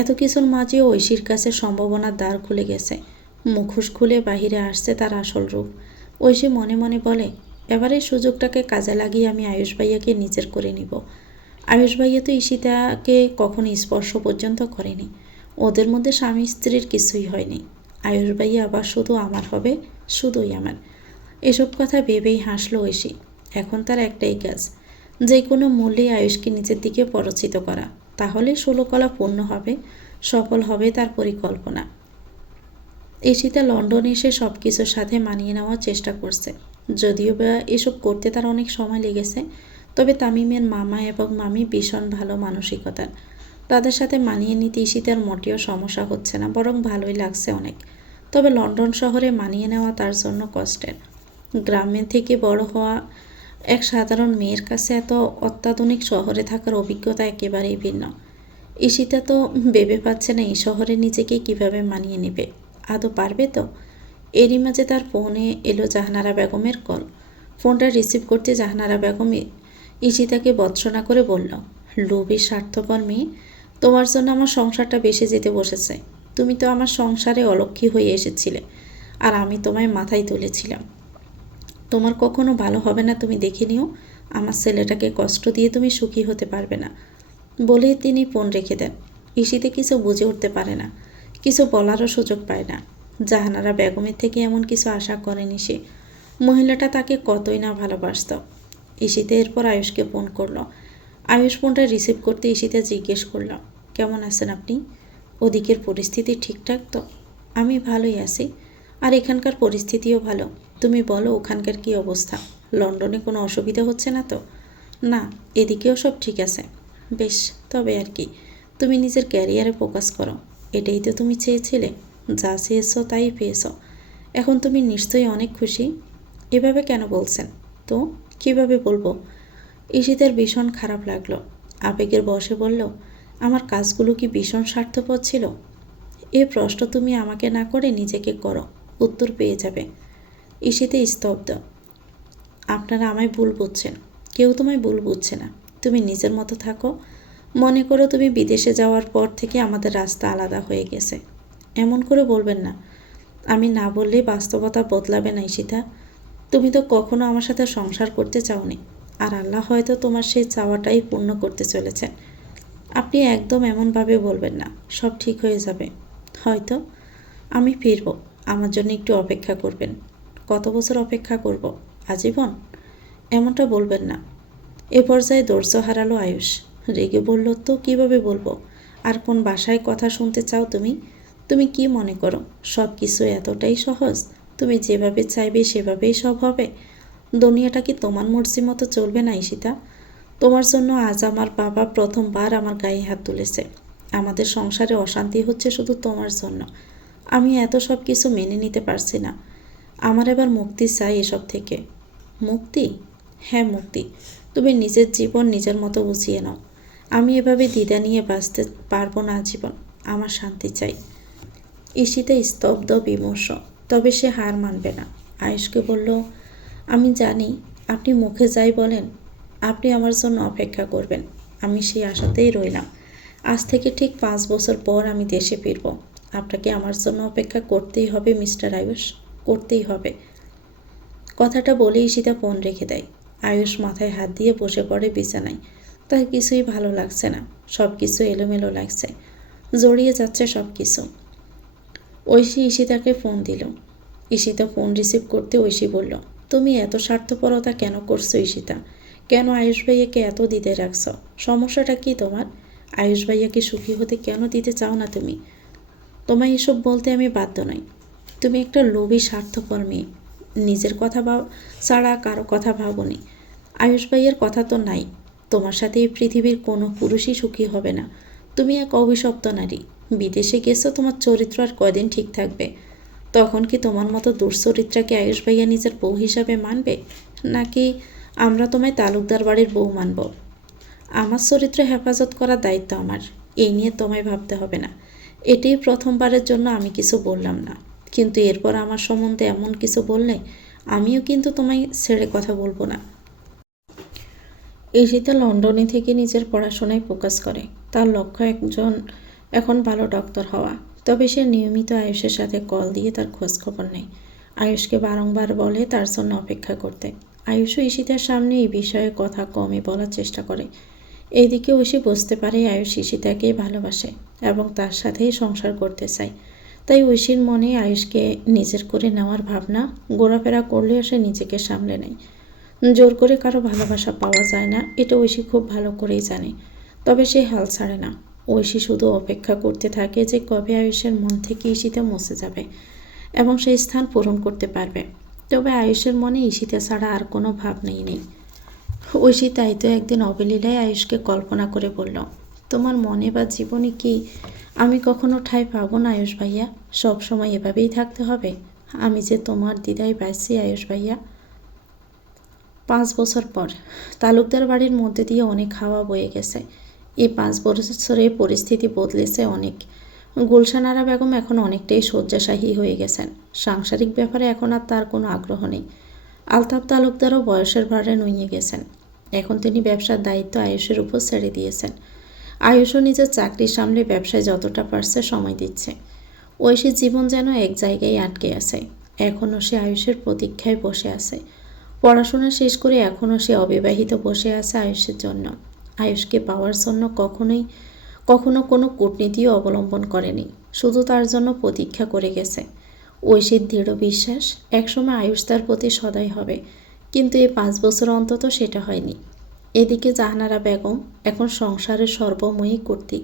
এত কিছুর মাঝেও ঐশীর কাছে সম্ভাবনার দ্বার খুলে গেছে। মুখোশ খুলে বাহিরে আসছে তার আসল রূপ। ঐশী মনে মনে বলে, এবার এই সুযোগটাকে কাজে লাগিয়ে আমি আয়ুষ ভাইয়াকে নিজের করে নিব। আয়ুষ ভাইয়া তো ঈশিতাকে কখনো স্পর্শ পর্যন্ত করেনি। ওদের মধ্যে স্বামী স্ত্রীর কিছুই হয়নি। আয়ুষ ভাইয়া আবার শুধু আমার হবে, শুধুই আমার। এসব কথা ভেবেই হাসলো ঐশী। এখন তার একটাই কাজ, যে কোনো মূল্যে আয়ুষকে নিজের দিকে পরিচিত করা। তাহলে 16 কলা পূর্ণ হবে, সফল হবে তার পরিকল্পনা। ঈশিতা লন্ডনে এসে সব কিছুর সাথে মানিয়ে নেওয়ার চেষ্টা করছে। যদিও বা এসব করতে তার অনেক সময় লেগেছে, তবে তামিমের মামা এবং মামি ভীষণ ভালো মানসিকতার। তাদের সাথে মানিয়ে নিতে ঈশিতার মোটেও সমস্যা হচ্ছে না, বরং ভালোই লাগছে অনেক। তবে লন্ডন শহরে মানিয়ে নেওয়া তার জন্য কষ্টের। গ্রামে থেকে বড় হওয়া এক সাধারণ মেয়ের কাছে এত অত্যাধুনিক শহরে থাকার অভিজ্ঞতা একেবারেই ভিন্ন। ঈশিতা তো ভেবে পাচ্ছে না এই শহরে নিজেকে কিভাবে মানিয়ে নেবে। আদৌ পারবে তো? এরই মাঝে তার ফোনে এলো জাহানারা বেগমের কল। ফোনটা রিসিভ করতে জাহানারা বেগম ঈশিতাকে ভর্ৎসনা করে বলল, লোভী স্বার্থপর মেয়ে, তোমার জন্য আমার সংসারটা বেসে যেতে বসেছে। তুমি তো আমার সংসারে অলক্ষী হয়ে এসেছিলে, আর আমি তোমায় মাথায় তুলেছিলাম। তোমার কখনো ভালো হবে না, তুমি দেখে নিও। আমার ছেলেটাকে কষ্ট দিয়ে তুমি সুখী হতে পারবে না। বলেই তিনি ফোন রেখে দেন। ঈশিতা কিছু বুঝে উঠতে পারে না। কিছু বলারও সুযোগ পায় না। জাহানারা বেগমের থেকে এমন কিছু আশা করেনি সে। মহিলাটা তাকে কতই না ভালোবাসত। ঈশিতা এরপর আয়ুষকে ফোন করলো। আয়ুষ ফোনটা রিসিভ করতে ঈশিতা জিজ্ঞেস করল, কেমন আছেন আপনি? ওদিকের পরিস্থিতি ঠিকঠাক তো? আমি ভালোই আছি, আর এখানকার পরিস্থিতিও ভালো। তুমি বলো ওখানকার কি অবস্থা? লন্ডনে কোনো অসুবিধা হচ্ছে না তো? না, এদিকেও সব ঠিক আছে। বেশ, তবে আর কি, তুমি নিজের ক্যারিয়ারে ফোকাস করো। এটাই তো তুমি চেয়েছিলে। যা চেয়েছো তাই পেয়েছো। এখন তুমি নিশ্চয়ই অনেক খুশি। এভাবে কেন বলছেন? তো কিভাবে বলবো? ঈশিতার ভীষণ খারাপ লাগলো। আবেগের বশে বলল, আমার কাজগুলো কি ভীষণ স্বার্থপর ছিল? এ প্রশ্ন তুমি আমাকে না করে নিজেকে করো, উত্তর পেয়ে যাবে। ঈশিতা স্তব্ধ। আপনারা আমায় ভুল বুঝছেন। কেউ তোমায় ভুল বুঝছে না। তুমি নিজের মতো থাকো। মনে করো তুমি বিদেশে যাওয়ার পর থেকে আমাদের রাস্তা আলাদা হয়ে গেছে। এমন করে বলবেন না। আমি না বললেই বাস্তবতা বদলাবে না ঈশিতা। তুমি তো কখনো আমার সাথে সংসার করতে চাওনি, আর আল্লাহ হয়তো তোমার সেই চাওয়াটাই পূর্ণ করতে চলেছেন। আপনি একদম এমনভাবে বলবেন না, সব ঠিক হয়ে যাবে। হয়তো। আমি ফিরব, আমার জন্য একটু অপেক্ষা করবেন। কত বছর অপেক্ষা করব? আজীবন? এমনটা বলবেন না। এ পর্যায়ে ধৈর্য হারালো আয়ুষ। রেগে বলল, তো কিভাবে বলবো? আর কোন ভাষায় কথা শুনতে চাও তুমি? তুমি কি মনে করো সব কিছু এতটাই সহজ? তুমি যেভাবে চাইবে সেভাবেই সব হবে? দুনিয়াটা কি তোমার মর্জি মতো চলবে না ঈশিতা? তোমার জন্য আজ আমার বাবা প্রথমবার আমার গায়ে হাত তুলেছে। আমাদের সংসারে অশান্তি হচ্ছে শুধু তোমার জন্য। আমি এত সব কিছু মেনে নিতে পারছি না। আমার এবার মুক্তি চাই এসব থেকে। মুক্তি? হ্যাঁ, মুক্তি। তুমি নিজের জীবন নিজের মতো বুঝিয়ে নাও। আমি এভাবে দ্বিধা নিয়ে বাঁচতে পারবো না আজীবন। আমার শান্তি চাই। ঈশিতা স্তব্ধ, বিমর্ষ। তবে সে হার মানবে না। আয়ুষকে বলল, আমি জানি আপনি মুখে যাই বলেন, আপনি আমার জন্য অপেক্ষা করবেন। আমি সেই আশাতেই রইলাম। আজ থেকে ঠিক 5 বছর পর আমি দেশে ফিরব। আপনাকে আমার জন্য অপেক্ষা করতেই হবে মিস্টার আয়ুষ, করতেই হবে। কথাটা বলেই ঈশিতা ফোন রেখে দেয়। আয়ুষ মাথায় হাত দিয়ে বসে পড়ে বিছানায়। তার কিছুই ভালো লাগছে না। সব কিছু এলোমেলো লাগছে। জড়িয়ে যাচ্ছে সব কিছু। ঐশী ঈশিতাকে ফোন দিল। ঈশিতা ফোন রিসিভ করতে ঐশী বলল, তুমি এত স্বার্থপরতা কেন করছো ঈশিতা? কেন আয়ুষ ভাইয়াকে এত দিতে রাখছ? সমস্যাটা কি তোমার? আয়ুষ ভাইয়াকে সুখী হতে কেন দিতে চাও না তুমি? তোমায় এসব বলতে আমি বাধ্য নই। তুমি একটা লোভী স্বার্থপর মেয়ে। নিজের কথা ছাড়া কারো কথা ভাবনি। আয়ুষ ভাইয়ের কথা তো নাই। তোমার সাথে এই পৃথিবীর কোনো পুরুষই সুখী হবে না। তুমি এক অভিশপ্ত নারী। বিদেশে গেছো, তোমার চরিত্র আর কয়দিন ঠিক থাকবে? তখন কি তোমার মতো দুশ্চরিত্রাকে আয়ুষ ভাইয়া নিজের বউ হিসাবে মানবে, নাকি আমরা তোমায় তালুকদার বাড়ির বউ মানব? আমার চরিত্র হেফাজত করার দায়িত্ব আমার। এই নিয়ে তোমায় ভাবতে হবে না। এটাই প্রথমবারের জন্য আমি কিছু বললাম না, কিন্তু এরপর আমার সম্বন্ধে এমন কিছু বললে আমিও কিন্তু তোমায় ছেড়ে কথা বলবো না। ঈশিতা লন্ডনে থেকে নিজের পড়াশোনায় ফোকাস করে। তার লক্ষ্য এখন ভালো ডক্টর হওয়া। তবে সে নিয়মিত আয়ুষের সাথে কল দিয়ে তার খোঁজখবর নেয়। আয়ুষকে বারংবার বলে তার জন্য অপেক্ষা করতে। আয়ুষও ঈশিতার সামনে এই বিষয়ে কথা কমই বলার চেষ্টা করে। এইদিকে ঐশী বুঝতে পারে আয়ুষ ঈশিতাকেই ভালোবাসে এবং তার সাথেই সংসার করতে চায়। তাই ঐশীর মনে আয়ুষকে নিজের করে নেওয়ার ভাবনা ঘোরাফেরা করলেও সে নিজেকে সামলে নেয়। জোর করে কারো ভালোবাসা পাওয়া যায় না, এটা ঐশী খুব ভালো করেই জানে। তবে সে হাল ছাড়ে না। ঐশী শুধু অপেক্ষা করতে থাকে যে কবে আয়ুষের মন থেকে ঈশিতা মুছে যাবে এবং সেই স্থান পূরণ করতে পারবে। তবে আয়ুষের মনে ঈশিতা ছাড়া আর কোনো ভাবনাই নেই। ঐশী তাই তো একদিন অবলীলায় আয়ুষকে কল্পনা করে বলল, তোমার মনে বা জীবনে কি আমি কখনো ঠাঁই পাবো না আয়ুষ ভাইয়া? সব সময় এভাবেই থাকতে হবে? আমি যে তোমার দ্বিধায় বাঁচছি আয়ুষ ভাইয়া। 5 বছর পর তালুকদার বাড়ির মধ্যে দিয়ে অনেক হাওয়া বয়ে গেছে। এই 5 বছরে পরিস্থিতি বদলেছে অনেক। গুলশান আরা বেগম এখন অনেকটাই শয্যাশায়ী হয়ে গেছেন। সাংসারিক ব্যাপারে এখন আর তার কোনো আগ্রহ নেই। আলতাফ তালুকদারও বয়সের ভারে নুয়ে গেছেন। এখন তিনি ব্যবসার দায়িত্ব আয়ুষের উপর ছেড়ে দিয়েছেন। আয়ুষও নিজের চাকরি সামলে ব্যবসায় যতটা পারছে সময় দিচ্ছে। ঐশীর জীবন যেন এক জায়গায় আটকে আছে। এখনও সে আয়ুষের প্রতীক্ষায় বসে আছে। পড়াশোনা শেষ করে এখনও সে অবিবাহিত বসে আছে আয়ুষের জন্য। আয়ুষকে পাওয়ার জন্য কখনো কোনো কূটনীতিও অবলম্বন করেনি। শুধু তার জন্য প্রতীক্ষা করে গেছে। ঐশীর দৃঢ় বিশ্বাস একসময় আয়ুষ তার প্রতি সদয় হবে, কিন্তু এই 5 বছর অন্তত সেটা হয়নি। এদিকে জাহানারা বেগম এখন সংসারের সর্বময়ী কর্ত্রী।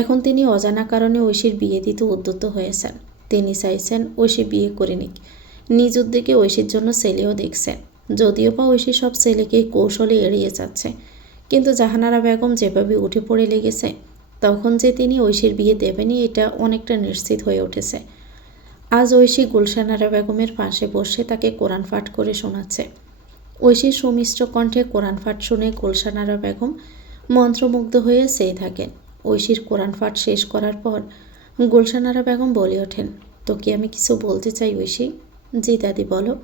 এখন তিনি অজানা কারণে ঐশীর বিয়ে দিতে উদ্যত হয়েছেন। তিনি চাইছেন ঐশী বিয়ে করে নিক। নিজ উদ্যোগে ঐশীর জন্য ছেলেও দেখছেন, যদিও বা ঐশী সব ছেলেকে কৌশলে এড়িয়ে যাচ্ছে। কিন্তু জাহানারা বেগম যেভাবে উঠে পড়ে লেগেছে, তখন যে তিনি ঐশীর বিয়ে দেবেনই এটা অনেকটা নিশ্চিত হয়ে উঠেছে। আজ ঐশী গুলশানারা বেগমের পাশে বসে তাকে কোরআন পাঠ করে শোনাচ্ছে। ঐশীর সুমিষ্ট কণ্ঠে কোরআন পাঠ শুনে গুলশানারা বেগম মন্ত্রমুগ্ধ হয়ে চেয়ে থাকেন। ঐশীর কোরআন পাঠ শেষ করার পর গুলশানারা বেগম বলে ওঠেন, তোকে আমি কিছু বলতে চাই ঐশী। জি দাদি, বলো।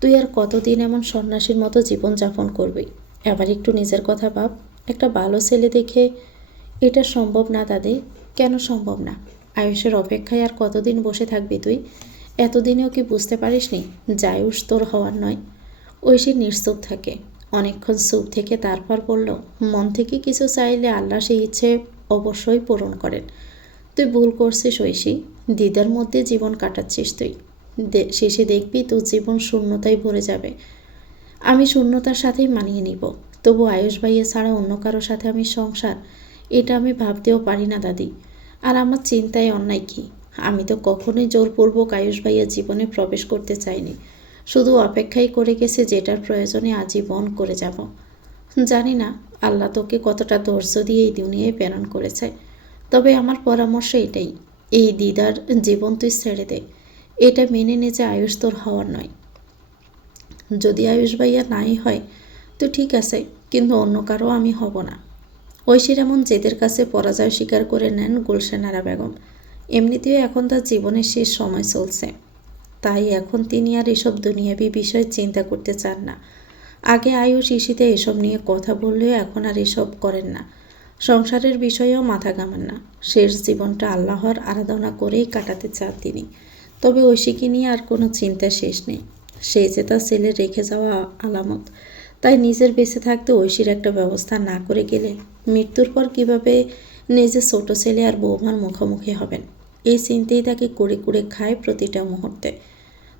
তুই আর কতদিন এমন সন্ন্যাসীর মতো জীবনযাপন করবি? এবার একটু নিজের কথা ভাব। একটা ভালো ছেলে দেখে। এটা সম্ভব না দাদি। কেন সম্ভব না? আয়ুষের অপেক্ষায় আর কতদিন বসে থাকবি তুই? এতদিনেও কি বুঝতে পারিসনি যে আয়ুষ তোর হওয়ার নয়? ঐশী নিশ্চুপ থাকে। অনেকক্ষণ চুপ থেকে তারপর বলল, মন থেকে কিছু চাইলে আল্লাহ সেই ইচ্ছে অবশ্যই পূরণ করেন। তুই ভুল করছিস ঐশী। দিদার মধ্যে জীবন কাটাচ্ছিস তুই। শেষে দেখবি তোর জীবন শূন্যতায় ভরে যাবে। আমি শূন্যতার সাথেই মানিয়ে নিব, তবু আয়ুষ ভাইয়া ছাড়া অন্য কারোর সাথে আমি সংসার, এটা আমি ভাবতেও পারি না দাদি। আর আমার চিন্তায় অন্যায় কি? আমি তো কখনোই জোরপূর্বক আয়ুষ ভাইয়ার জীবনে প্রবেশ করতে চাইনি। শুধু অপেক্ষাই করে গেছে যেটার প্রয়োজনে আজীবন করে যাব। জানি না আল্লাহ তোকে কতটা ধৈর্য দিয়ে এই দুনিয়ায় প্রেরণ করেছে, তবে আমার পরামর্শ এটাই, এই দিদার জীবন তুই ছেড়ে দে। এটা মেনে নে যে আয়ুষ তোর হওয়ার নয়। যদি আয়ুষ ভাইয়া নাই হয় তো ঠিক আছে, কিন্তু অন্য কারো আমি হব না। ঐশীর এমন জেদের কাছে পরাজয় স্বীকার করে নেন গুলশানারা বেগম। এমনিতেও এখন তার জীবনের শেষ সময় চলছে, তাই এখন তিনি আর এসব দুনিয়াবি বিষয় চিন্তা করতে চান না। আগে আয়ুষ ইসিতে এসব নিয়ে কথা বললেও এখন আর এসব করেন না। সংসারের বিষয়েও মাথা ঘামান না। শেষ জীবনটা আল্লাহর আরাধনা করেই কাটাতে চান তিনি। তবে ঐশীকে নিয়ে আর কোনো চিন্তা শেষ নেই। সে যে তার ছেলে রেখে যাওয়া আলামত, তাই নিজের বেঁচে থাকতে ঐশীর একটা ব্যবস্থা না করে গেলে মৃত্যুর পর কীভাবে নিজের ছোট ছেলে আর বৌমার মুখোমুখি হবেন, এই চিন্তাই তাকে কুড়ে কুড়ে খায় প্রতিটা মুহূর্তে।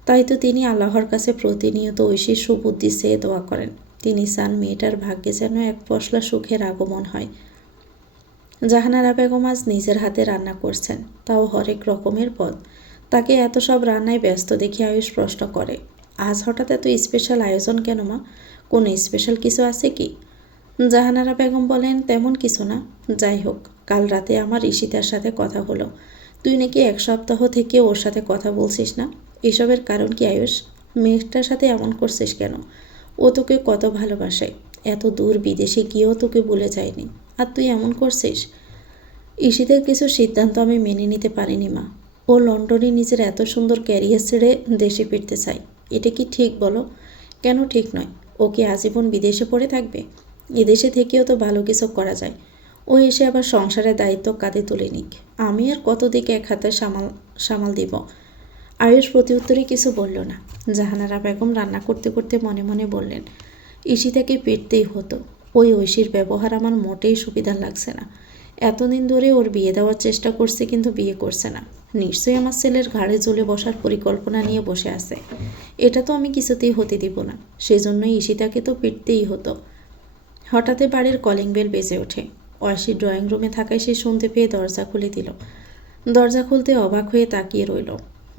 তাই তো তিনি আল্লাহর কাছে প্রতিনিয়ত ঐশীর সুবুদ্ধি চেয়ে দোয়া করেন। তিনি চান মেয়েটার ভাগ্যে যেন এক পশলা সুখের আগমন হয়। জাহানারা বেগম আজ নিজের হাতে রান্না করছেন, তাও হরেক রকমের পদ। তাকে এত সব রান্নায় ব্যস্ত দেখে আয়ুষ প্রশ্ন করে, আজ হঠাৎ এত স্পেশাল আয়োজন কেন মা? কোনো স্পেশাল কিছু আছে কি? জাহানারা বেগম বলেন, তেমন কিছু না। যাই হোক, কাল রাতে আমার ঈশিতার সাথে কথা হলো। তুই নাকি 1 সপ্তাহ থেকে ওর সাথে কথা বলছিস না। এসবের কারণ কি আয়ুষ? মেয়েটার সাথে এমন করছিস কেন? ও তোকে কত ভালোবাসে, এত দূর বিদেশে গিয়েও তোকে ভুলে যায়নি, আর তুই এমন করছিস? ঈশিতের কিছু সিদ্ধান্ত আমি মেনে নিতে পারিনি মা। ও লন্ডনে নিজের এত সুন্দর ক্যারিয়ার ছেড়ে দেশে ফিরতে চায়। এটা কি ঠিক বলো? কেন ঠিক নয়? ও কি আজীবন বিদেশে পড়ে থাকবে? এদেশে থেকেও তো ভালো কিছু করা যায়। ও এসে আবার সংসারের দায়িত্ব কাঁধে তুলে নিক। আমি আর কত দিকে এক হাতে সামাল দিব। আয়ুষ প্রতিউত্তরে কিছু বলল না। জাহানারা বেগম রান্না করতে করতে মনে মনে বললেন, ঈশিতাকে পেটতেই হতো। ওই ঐশীর ব্যবহার আমার মোটেই সুবিধার লাগছে না। এতদিন ধরে ওর বিয়ে দেওয়ার চেষ্টা করছে, কিন্তু বিয়ে করছে না। নিশ্চয়ই আমার ছেলের ঘাড়ে জ্বলে বসার পরিকল্পনা নিয়ে বসে আছে। এটা তো আমি কিছুতেই হতে দিব না। সেজন্যই ঈশিতাকে তো পিটতেই হতো। হঠাৎই বাড়ির কলিং বেল বেজে ওঠে। ঐশী ড্রয়িং রুমে থাকায় সে শুনতে পেয়ে দরজা খুলে দিল। দরজা খুলতে অবাক হয়ে তাকিয়ে রইল।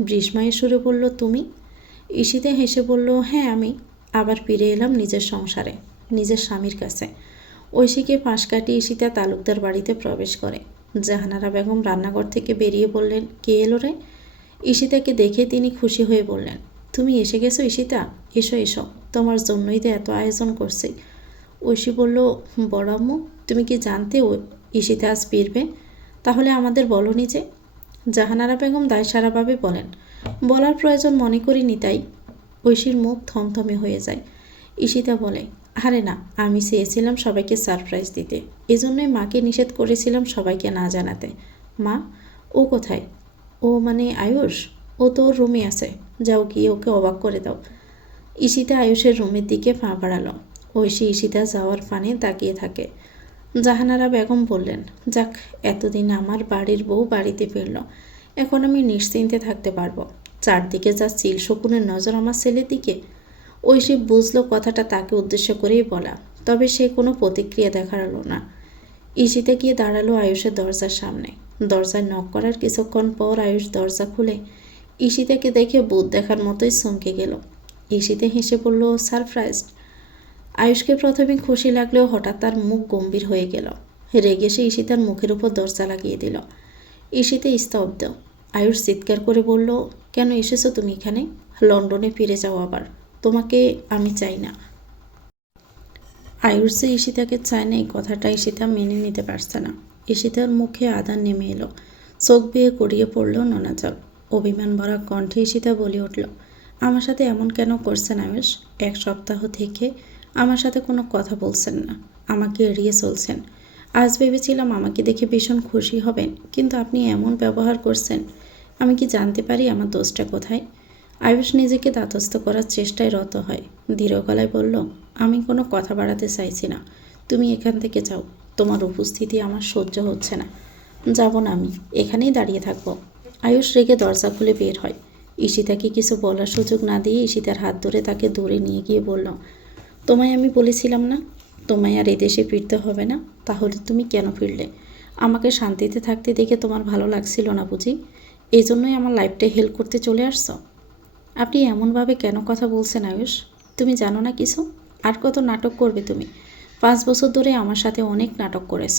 বিস্ময়ের সুরে বলল, তুমি? ঈশিতা হেসে বলল, হ্যাঁ আমি। আবার ফিরে এলাম নিজের সংসারে, নিজের স্বামীর কাছে। ঐশীকে পাশ কাটিয়ে ঈশিতা তালুকদার বাড়িতে প্রবেশ করে। জাহানারা বেগম রান্নাঘর থেকে বেরিয়ে বললেন, কে এলো রে? ঈশিতাকে দেখে তিনি খুশি হয়ে বললেন, তুমি এসে গেছো ঈশিতা, এসো এসো, তোমার জন্যই তো এত আয়োজন করছি। ঐশী বলল, বড় আম্মু, তুমি কি জানতে ঈশিতা আজ ফিরবে? তাহলে আমাদের বলনি যে? জাহানারা বেগম দায়সারাভাবে বলেন, বলার প্রয়োজন মনে করিনি তাই। ঐশীর মুখ থমথমে হয়ে যায়। ঈশিতা বলে, আরে না, আমি চেয়েছিলাম সবাইকে সারপ্রাইজ দিতে, এজন্যই মাকে নিষেধ করেছিলাম সবাইকে না জানাতে। মা, ও কোথায়? ও মানে আয়ুষ? ও তো ওর রুমে আছে, যাও গিয়ে ওকে অবাক করে দাও। ঈশিতা আয়ুষের রুমের দিকে পা বাড়ালো। ঐশী ঈশিতা যাওয়ার পানে তাকিয়ে থাকে। জাহানারা বেগম বললেন, যাক, এতদিন আমার বাড়ির বউ বাড়িতে ফিরল, এখন আমি নিশ্চিন্তে থাকতে পারবো। চারদিকে যা চিল শকুনের নজর আমার ছেলের দিকে। ঐশী বুঝলো কথাটা তাকে উদ্দেশ্য করেই বলা, তবে সে কোনো প্রতিক্রিয়া দেখালো না। ঈশিতা গিয়ে দাঁড়ালো আয়ুষের দরজার সামনে। দরজায় নক করার কিছুক্ষণ পর আয়ুষ দরজা খুলে ঈশিতাকে দেখে ভূত দেখার মতোই চমকে গেল। ঈশিতা হেসে বলল, সারপ্রাইজড। আয়ুষকে প্রথমে খুশি লাগলেও হঠাৎ তার মুখ গম্ভীর হয়ে গেল। রেগে সে ঈশিতার মুখের উপর দরজা লাগিয়ে দিল। ঈশিতা স্তব্ধ। আয়ুষ চিৎকার করে বলল, কেন এসেছো তুমি এখানে? লন্ডনে ফিরে যাও আবার। তোমাকে আমি চাই না। আয়ুষ যে ঈশিতাকে চায় না এই কথাটা ঈশিতা মেনে নিতে পারছে না। ঈশিতার মুখে আদার নেমে এলো, চোখ বেয়ে গড়িয়ে পড়ল নোনা জল। অভিমান ভরা কণ্ঠে ঈশিতা বলে উঠল, আমার সাথে এমন কেন করছেন আয়ুষ? 1 সপ্তাহ থেকে আমার সাথে কোনো কথা বলছেন না, আমাকে এড়িয়ে চলছেন। আজ ভেবেছিলাম আমাকে দেখে ভীষণ খুশি হবেন, কিন্তু আপনি এমন ব্যবহার করছেন। আমি কি জানতে পারি আমার দোষটা কোথায়? আয়ুষ নিজেকে দাতস্থ করার চেষ্টায় রত হয়। দৃঢ় গলায় বলল, আমি কোনো কথা বাড়াতে চাইছি না, তুমি এখান থেকে যাও। তোমার উপস্থিতি আমার সহ্য হচ্ছে না। যাব না আমি, এখানেই দাঁড়িয়ে থাকবো। আয়ুষ রেগে দরজা খুলে বের হয়। ঈশিতাকে কিছু বলার সুযোগ না দিয়ে ঈশিতার হাত ধরে তাকে দূরে নিয়ে গিয়ে বলল, তোমায় আমি বলেছিলাম না তোমায় আর এদেশে ফিরতে হবে না? তাহলে তুমি কেন ফিরলে? আমাকে শান্তিতে থাকতে দেখে তোমার ভালো লাগছিল না বুঝি? এই জন্যই আমার লাইফটা হেল্প করতে চলে আসছো? আপনি এমনভাবে কেন কথা বলছেন আয়ুষ? তুমি জানো না কিছু? আর কত নাটক করবে তুমি? 5 বছর ধরে আমার সাথে অনেক নাটক করেছ।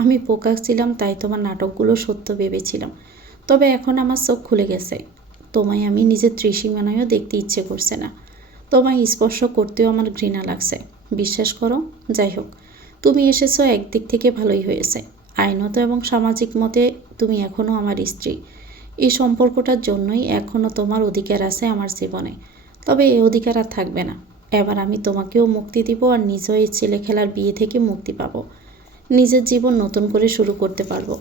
আমি বোকা ছিলাম তাই তোমার নাটকগুলো সত্য ভেবেছিলাম। তবে এখন আমার চোখ খুলে গেছে। তোমায় আমি নিজের ত্রিসীমানায়ও দেখতে ইচ্ছে করছে না। তোমায় স্পর্শ করতেও আমার ঘৃণা লাগছে। বিশ্বাস করো। যাই হোক, তুমি এসেছো একদিক থেকে ভালোই হয়েছে। আইনত এবং সামাজিক মতে তুমি এখনও আমার স্ত্রী। এই সম্পর্কটার জন্যই এখনও তোমার অধিকার আছে আমার জীবনে। তবে এই অধিকার আর থাকবে না। এবার আমি তোমাকেও মুক্তি দিব আর নিজেও এই ছেলে খেলার বিয়ে থেকে মুক্তি পাবো। নিজের জীবন নতুন করে শুরু করতে পারবো।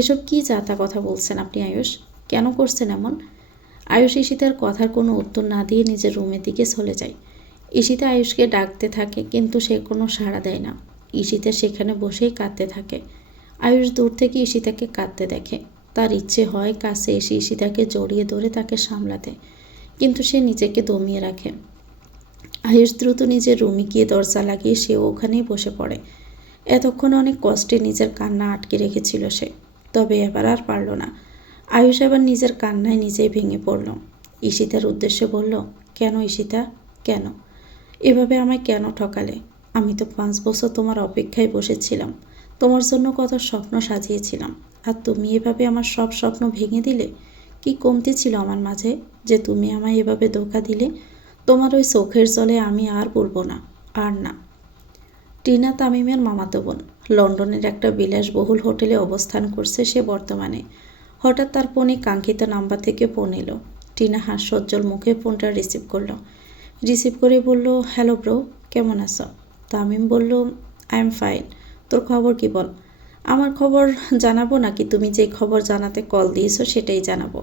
এসব কি যাতা কথা বলছেন আপনি আয়ুষ? কেন করছেন এমন? আয়ুষ ঈশিতার কথার কোনো উত্তর না দিয়ে নিজের রুমের দিকে চলে যায়। ঈশিতা আয়ুষকে ডাকতে থাকে, কিন্তু সে কোনো সাড়া দেয় না। ঈশিতা সেখানে বসেই কাঁদতে থাকে। আয়ুষ দূর থেকে ঈশিতাকে কাঁদতে দেখে। তার ইচ্ছে হয় কাছে এসে ঈশিতাকে জড়িয়ে ধরে তাকে সামলাতে, কিন্তু সে নিজেকে দমিয়ে রাখে। আয়ুষ দ্রুত নিজের রুমে গিয়ে দরজা লাগিয়ে সেও ওখানেই বসে পড়ে। এতক্ষণ অনেক কষ্টে নিজের কান্না আটকে রেখেছিল সে, তবে এবার আর পারল না। আয়ুষ আবার নিজের কান্নায় নিজেই ভেঙে পড়ল। ঈশিতার উদ্দেশ্যে বলল, কেন ঈশিতা, কেন? এভাবে আমায় কেন ঠকালে? আমি তো 5 বছর তোমার অপেক্ষায় বসেছিলাম। তোমার জন্য কত স্বপ্ন সাজিয়েছিলাম, আর তুমি এভাবে আমার সব স্বপ্ন ভেঙে দিলে। কি কমতি ছিল আমার মাঝে যে তুমি আমায় এভাবে ধোঁকা দিলে? তোমার ওই চোখের জলে আমি আর বলবো না, আর না। টিনা তামিমের মামাতো বোন। লন্ডনের একটা বিলাসবহুল হোটেলে অবস্থান করছে সে বর্তমানে। হঠাৎ তার ফোনে কাঙ্ক্ষিত নাম্বার থেকে ফোন এলো। টিনা হাস্যোজ্জ্বল মুখে ফোনটা রিসিভ করলো। রিসিভ করে বলল, হ্যালো ব্রো, কেমন আছো? তামিম বলল, আই এম ফাইন। তোর খবর কি বল? আমার খবর জানাবো নাকি তুমি যে খবর জানাতে কল দিয়েছো সেটাই জানাবো?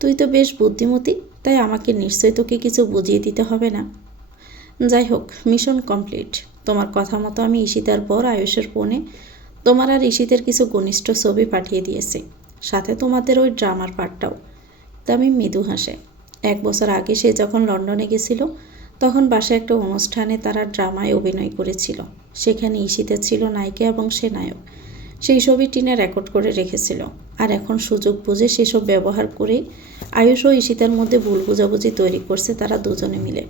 তুই তো বেশ বুদ্ধিমতী, তাই আমাকে নিশ্চয়ই তোকে কিছু বুঝিয়ে দিতে হবে না। যাই হোক, মিশন কমপ্লিট। তোমার কথা মতো আমি ঈশিতার পর আয়ুষের ফোনে তোমার আর ঈশিতের কিছু ঘনিষ্ঠ ছবি পাঠিয়ে দিয়েছি, সাথে তোমাদের ওই ড্রামার পার্টটাও। তামিম মৃদু হাসে। 1 বছর আগে সে যখন লন্ডনে গেছিল, তখন বাসায় একটা অনুষ্ঠানে তারা ড্রামায় অভিনয় করেছিল। সেখানে ঈশিতা ছিল নায়িকা এবং সে নায়ক। সেই ছবি টিনা রেকর্ড করে রেখেছিল, আর এখন সুযোগ বুঝে সেসব ব্যবহার করে আয়ুষ ও ঈশিতার মধ্যে ভুল বোঝাবুঝি তৈরি করছে তারা দুজনে মিলে।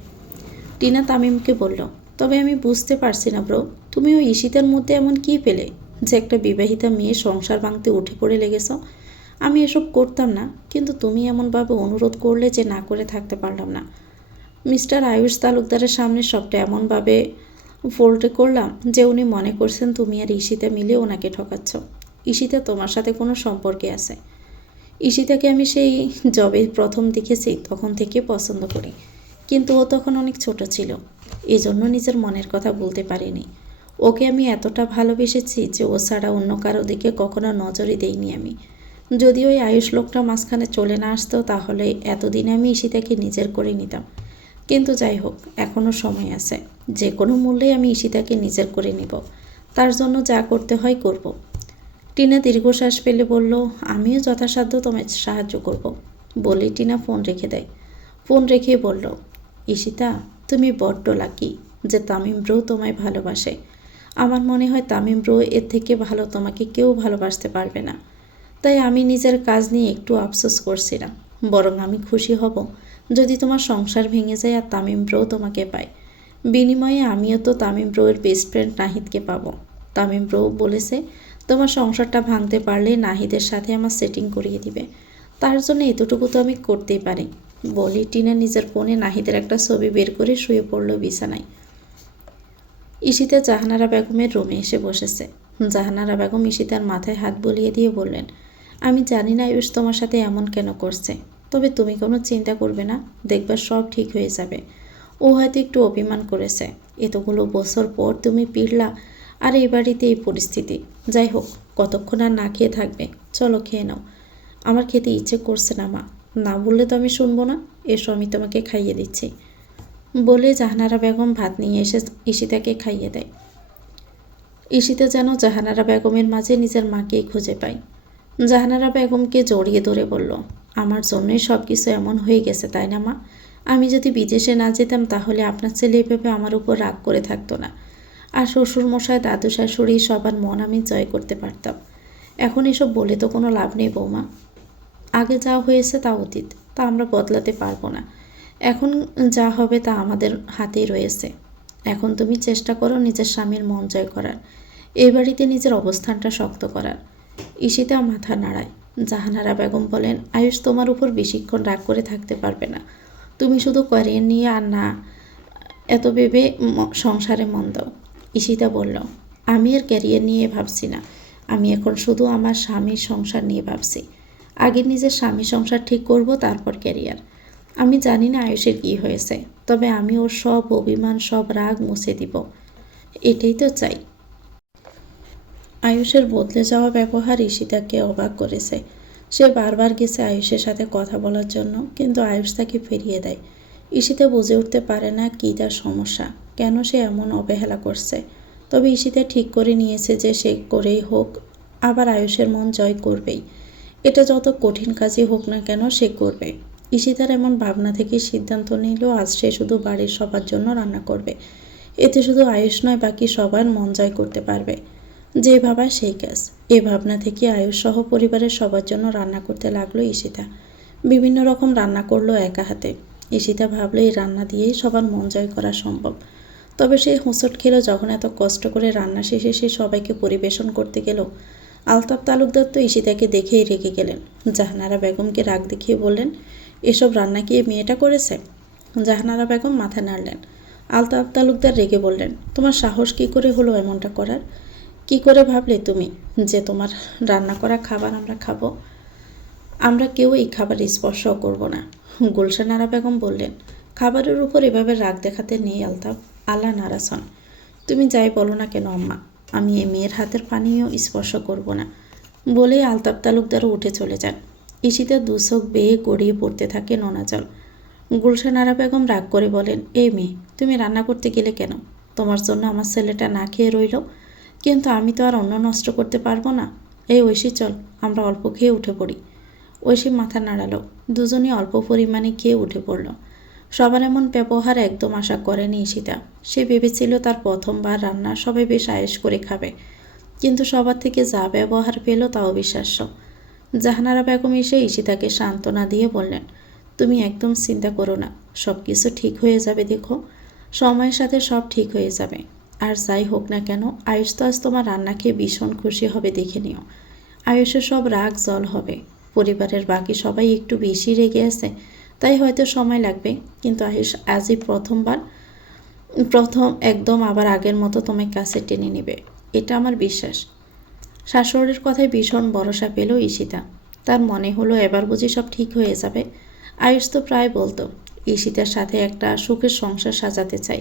টিনা তামিমকে বলল, তবে আমি বুঝতে পারছি না ব্রো, তুমি ওই ঈশিতার মধ্যে এমন কী পেলে যে একটা বিবাহিতা মেয়ে সংসার ভাঙতে উঠে পড়ে লেগেছ? আমি এসব করতাম না, কিন্তু তুমি এমনভাবে অনুরোধ করলে যে না করে থাকতে পারলাম না। মিস্টার আয়ুষ তালুকদারের সামনে সবটা এমনভাবে ফোল্ডে করলাম যে উনি মনে করছেন তুমি আর ঈশিতা মিলে ওনাকে ঠকাচ্ছ। ঈশিতা তোমার সাথে কোনো সম্পর্কে আছে। ঈশিতাকে আমি সেই জবে প্রথম দেখেছি তখন থেকে পছন্দ করি, কিন্তু ও তখন অনেক ছোট ছিল, এজন্য নিজের মনের কথা বলতে পারিনি। ওকে আমি এতটা ভালোবেসেছি যে ও ছাড়া অন্য কারো দিকে কখনো নজরই দেইনি আমি। যদি ওই আয়ুষ লোকটা মাঝখানে চলে না আসতো তাহলে এতদিন আমি ঈশিতাকে নিজের করে নিতাম। কিন্তু যাই হোক, এখনও সময় আছে। যে কোনো মূল্যে আমি ঈশিতাকে নিজের করে নিব। তার জন্য যা করতে হয় করব। টিনা দীর্ঘশ্বাস ফেলে বলল, আমিও যথাসাধ্য তোমায় সাহায্য করব। বলে টিনা ফোন রেখে দেয়। ফোন রেখে বলল, ঈশিতা, তুমি বড্ড লাকি যে তামিম ব্রো তোমায় ভালোবাসে। আমার মনে হয় তামিম ব্রো এর থেকে ভালো তোমাকে কেউ ভালোবাসতে পারবে না। তাই আমি নিজের কাজ নিয়ে একটু আফসোস করছি না, বরং আমি খুশি হব যদি তোমার সংসার ভেঙে যায় আর তামিম ব্রো তোমাকে পায়। বিনিময়ে আমিও তো তামিম ব্রোয়ের বেস্ট ফ্রেন্ড নাহিদকে পাবো। তামিম ব্রো বলেছে তোমার সংসারটা ভাঙতে পারলে নাহিদের সাথে আমার সেটিং করিয়ে দিবে। তার জন্য এতটুকু তো আমি করতেই পারি। বলে টিনা নিজের ফোনে নাহিদের একটা ছবি বের করে শুয়ে পড়ল বিছানায়। ঈশিতা জাহানারা বেগমের রুমে এসে বসেছে। জাহানারা বেগম ঈশিতার মাথায় হাত বুলিয়ে দিয়ে বললেন, আমি জানি না আয়ুষ তোমার সাথে এমন কেন করছে, তবে তুমি কোনো চিন্তা করবে না, দেখবার সব ঠিক হয়ে যাবে। ও হয়তো একটু অভিমান করেছে, এতগুলো বছর পর তুমি পিরলা, আর এই বাড়িতে এই পরিস্থিতি। যাই হোক, কতক্ষণ আর না খেয়ে থাকবে, চলো খেয়ে নাও। আমার খেতে ইচ্ছে করছে না মা, না বললে তো আমি শুনবো না, এসো আমি তোমাকে খাইয়ে দিচ্ছি। বলে জাহানারা বেগম ভাত নিয়ে এসে ঈশিতাকে খাইয়ে দেয়। ঈশিতা যেন জাহানারা বেগমের মাঝে নিজের মাকেই খুঁজে পায়। জাহানারা বেগমকে জড়িয়ে ধরে বলল, আমার জন্যই সব কিছু এমন হয়ে গেছে, তাই না মা? আমি যদি বিদেশে না যেতাম তাহলে আপনার ছেলে এভাবে আমার উপর রাগ করে থাকতো না। আর শ্বশুরমশাই, দাদু শাশুড়ি সবার মন আমি জয় করতে পারতাম। এখন এসব বলে তো কোনো লাভ নেই বৌমা। আগে যা হয়েছে তা অতীত, তা আমরা বদলাতে পারবো না। এখন যা হবে তা আমাদের হাতেই রয়েছে। এখন তুমি চেষ্টা করো নিজের স্বামীর মন জয় করার, এই বাড়িতে নিজের অবস্থানটা শক্ত করার। ঈশিতা মাথা নাড়ায়। জাহানারা বেগম বলেন, আয়ুষ তোমার উপর বেশিক্ষণ রাগ করে থাকতে পারবে না। তুমি শুধু ক্যারিয়ার নিয়ে আর না এত ভেবে সংসারে মন দাও। ঈশিতা বলল, আমি আর ক্যারিয়ার নিয়ে ভাবছি না, আমি এখন শুধু আমার স্বামীর সংসার নিয়ে ভাবছি। আগে নিজের স্বামী সংসার ঠিক করব, তারপর ক্যারিয়ার। আমি জানি না আয়ুষের কী হয়েছে, তবে আমি ওর সব অভিমান, সব রাগ মুছে দিব, এটাই তো চাই। আয়ুষের বদলে যাওয়া ব্যবহার ঈশিতাকে অবাক করেছে। সে বারবার গেছে আয়ুষের সাথে কথা বলার জন্য, কিন্তু আয়ুষ তাকে ফিরিয়ে দেয়। ঈশিতা বুঝে উঠতে পারে না কী তার সমস্যা, কেন সে এমন অবহেলা করছে। তবে ঈশিতা ঠিক করে নিয়েছে যে সে করেই হোক আবার আয়ুষের মন জয় করবেই। এটা যত কঠিন কাজই হোক না কেন সে করবে। ঈশিতার এমন ভাবনা থেকে সিদ্ধান্ত নিল আজ সে শুধু বাড়ির সবার জন্য রান্না করবে। এতে শুধু আয়ুষ নয়, বাকি সবার মন জয় করতে পারবে। যে ভাবা সেই কাজ। এ ভাবনা থেকে আয়ুষ সহ পরিবারের সবার জন্য রান্না করতে লাগলো ঈশিতা। বিভিন্ন রকম রান্না করলো একা হাতে। ঈশিতা ভাবলো এই রান্না দিয়েই সবার মন জয় করা সম্ভব। তবে সে হোঁচট খেলো যখন এত কষ্ট করে রান্না শেষে সে সবাইকে পরিবেশন করতে গেল। আলতাফ তালুকদার তো ঈশিতাকে দেখেই রেগে গেলেন। জাহানারা বেগমকে রাগ দেখিয়ে বললেন, এসব রান্না কি এই মেয়েটা করেছে? জাহানারা বেগম মাথা নাড়লেন। আলতাফ তালুকদার রেগে বললেন, তোমার সাহস কী করে হলো এমনটা করার? কি করে ভাবলে তুমি যে তোমার রান্না করা খাবার আমরা খাবো? আমরা কেউ এই খাবার স্পর্শও করব না। গুলশান আরা বেগম বললেন, খাবারের উপর এভাবে রাগ দেখাতে নেই আলতাফ, আল্লাহ নারাজ হন। তুমি যাই বলো না কেন আম্মা, আমি এই মেয়ের হাতের পানিও স্পর্শ করব না। বলেই আলতাফ তালুকদারও উঠে চলে যান। ঈশিতা দুচোখ বেয়ে গড়িয়ে পড়তে থাকে নোনা জল। গুলশান আরা বেগম রাগ করে বলেন, এই মেয়ে, তুমি রান্না করতে গেলে কেন? তোমার জন্য আমার ছেলেটা না খেয়ে রইল, কিন্তু আমি তো আর অন্ন নষ্ট করতে পারবো না। এই ঐশী, চল আমরা অল্প খেয়ে উঠে পড়ি। ঐশী মাথা নাড়ালো। দুজনই অল্প পরিমাণে খেয়ে উঠে পড়ল। সবার এমন ব্যবহার একদম আশা করেনি ঈশিতা। সে ভেবেছিল তার প্রথমবার রান্না সবাই বেশ আয়েশ করে খাবে, কিন্তু সবার থেকে যা ব্যবহার পেল তা অবিশ্বাস্য। জাহানারা বেগম এসে ঈশিতাকে সান্ত্বনা দিয়ে বললেন, তুমি একদম চিন্তা করো না, সব কিছু ঠিক হয়ে যাবে, দেখো সময়ের সাথে সব ঠিক হয়ে যাবে। আর যাই হোক না কেন, আয়ুষ তো আজ তোমার রান্না খেয়ে ভীষণ খুশি হবে, দেখে নিও। আয়ুষের সব রাগ জল হবে। পরিবারের বাকি সবাই একটু বেশি রেগে আছে, তাই হয়তো সময় লাগবে, কিন্তু আয়ুষ আজই প্রথম একদম আবার আগের মতো তোমায় কাছে টেনে নেবে, এটা আমার বিশ্বাস। শাশুড়ির কথায় ভীষণ ভরসা পেল ঈশিতা। তার মনে হলো এবার বুঝি সব ঠিক হয়ে যাবে। আয়ুষ তো প্রায় বলতো ঈশিতার সাথে একটা সুখের সংসার সাজাতে চাই।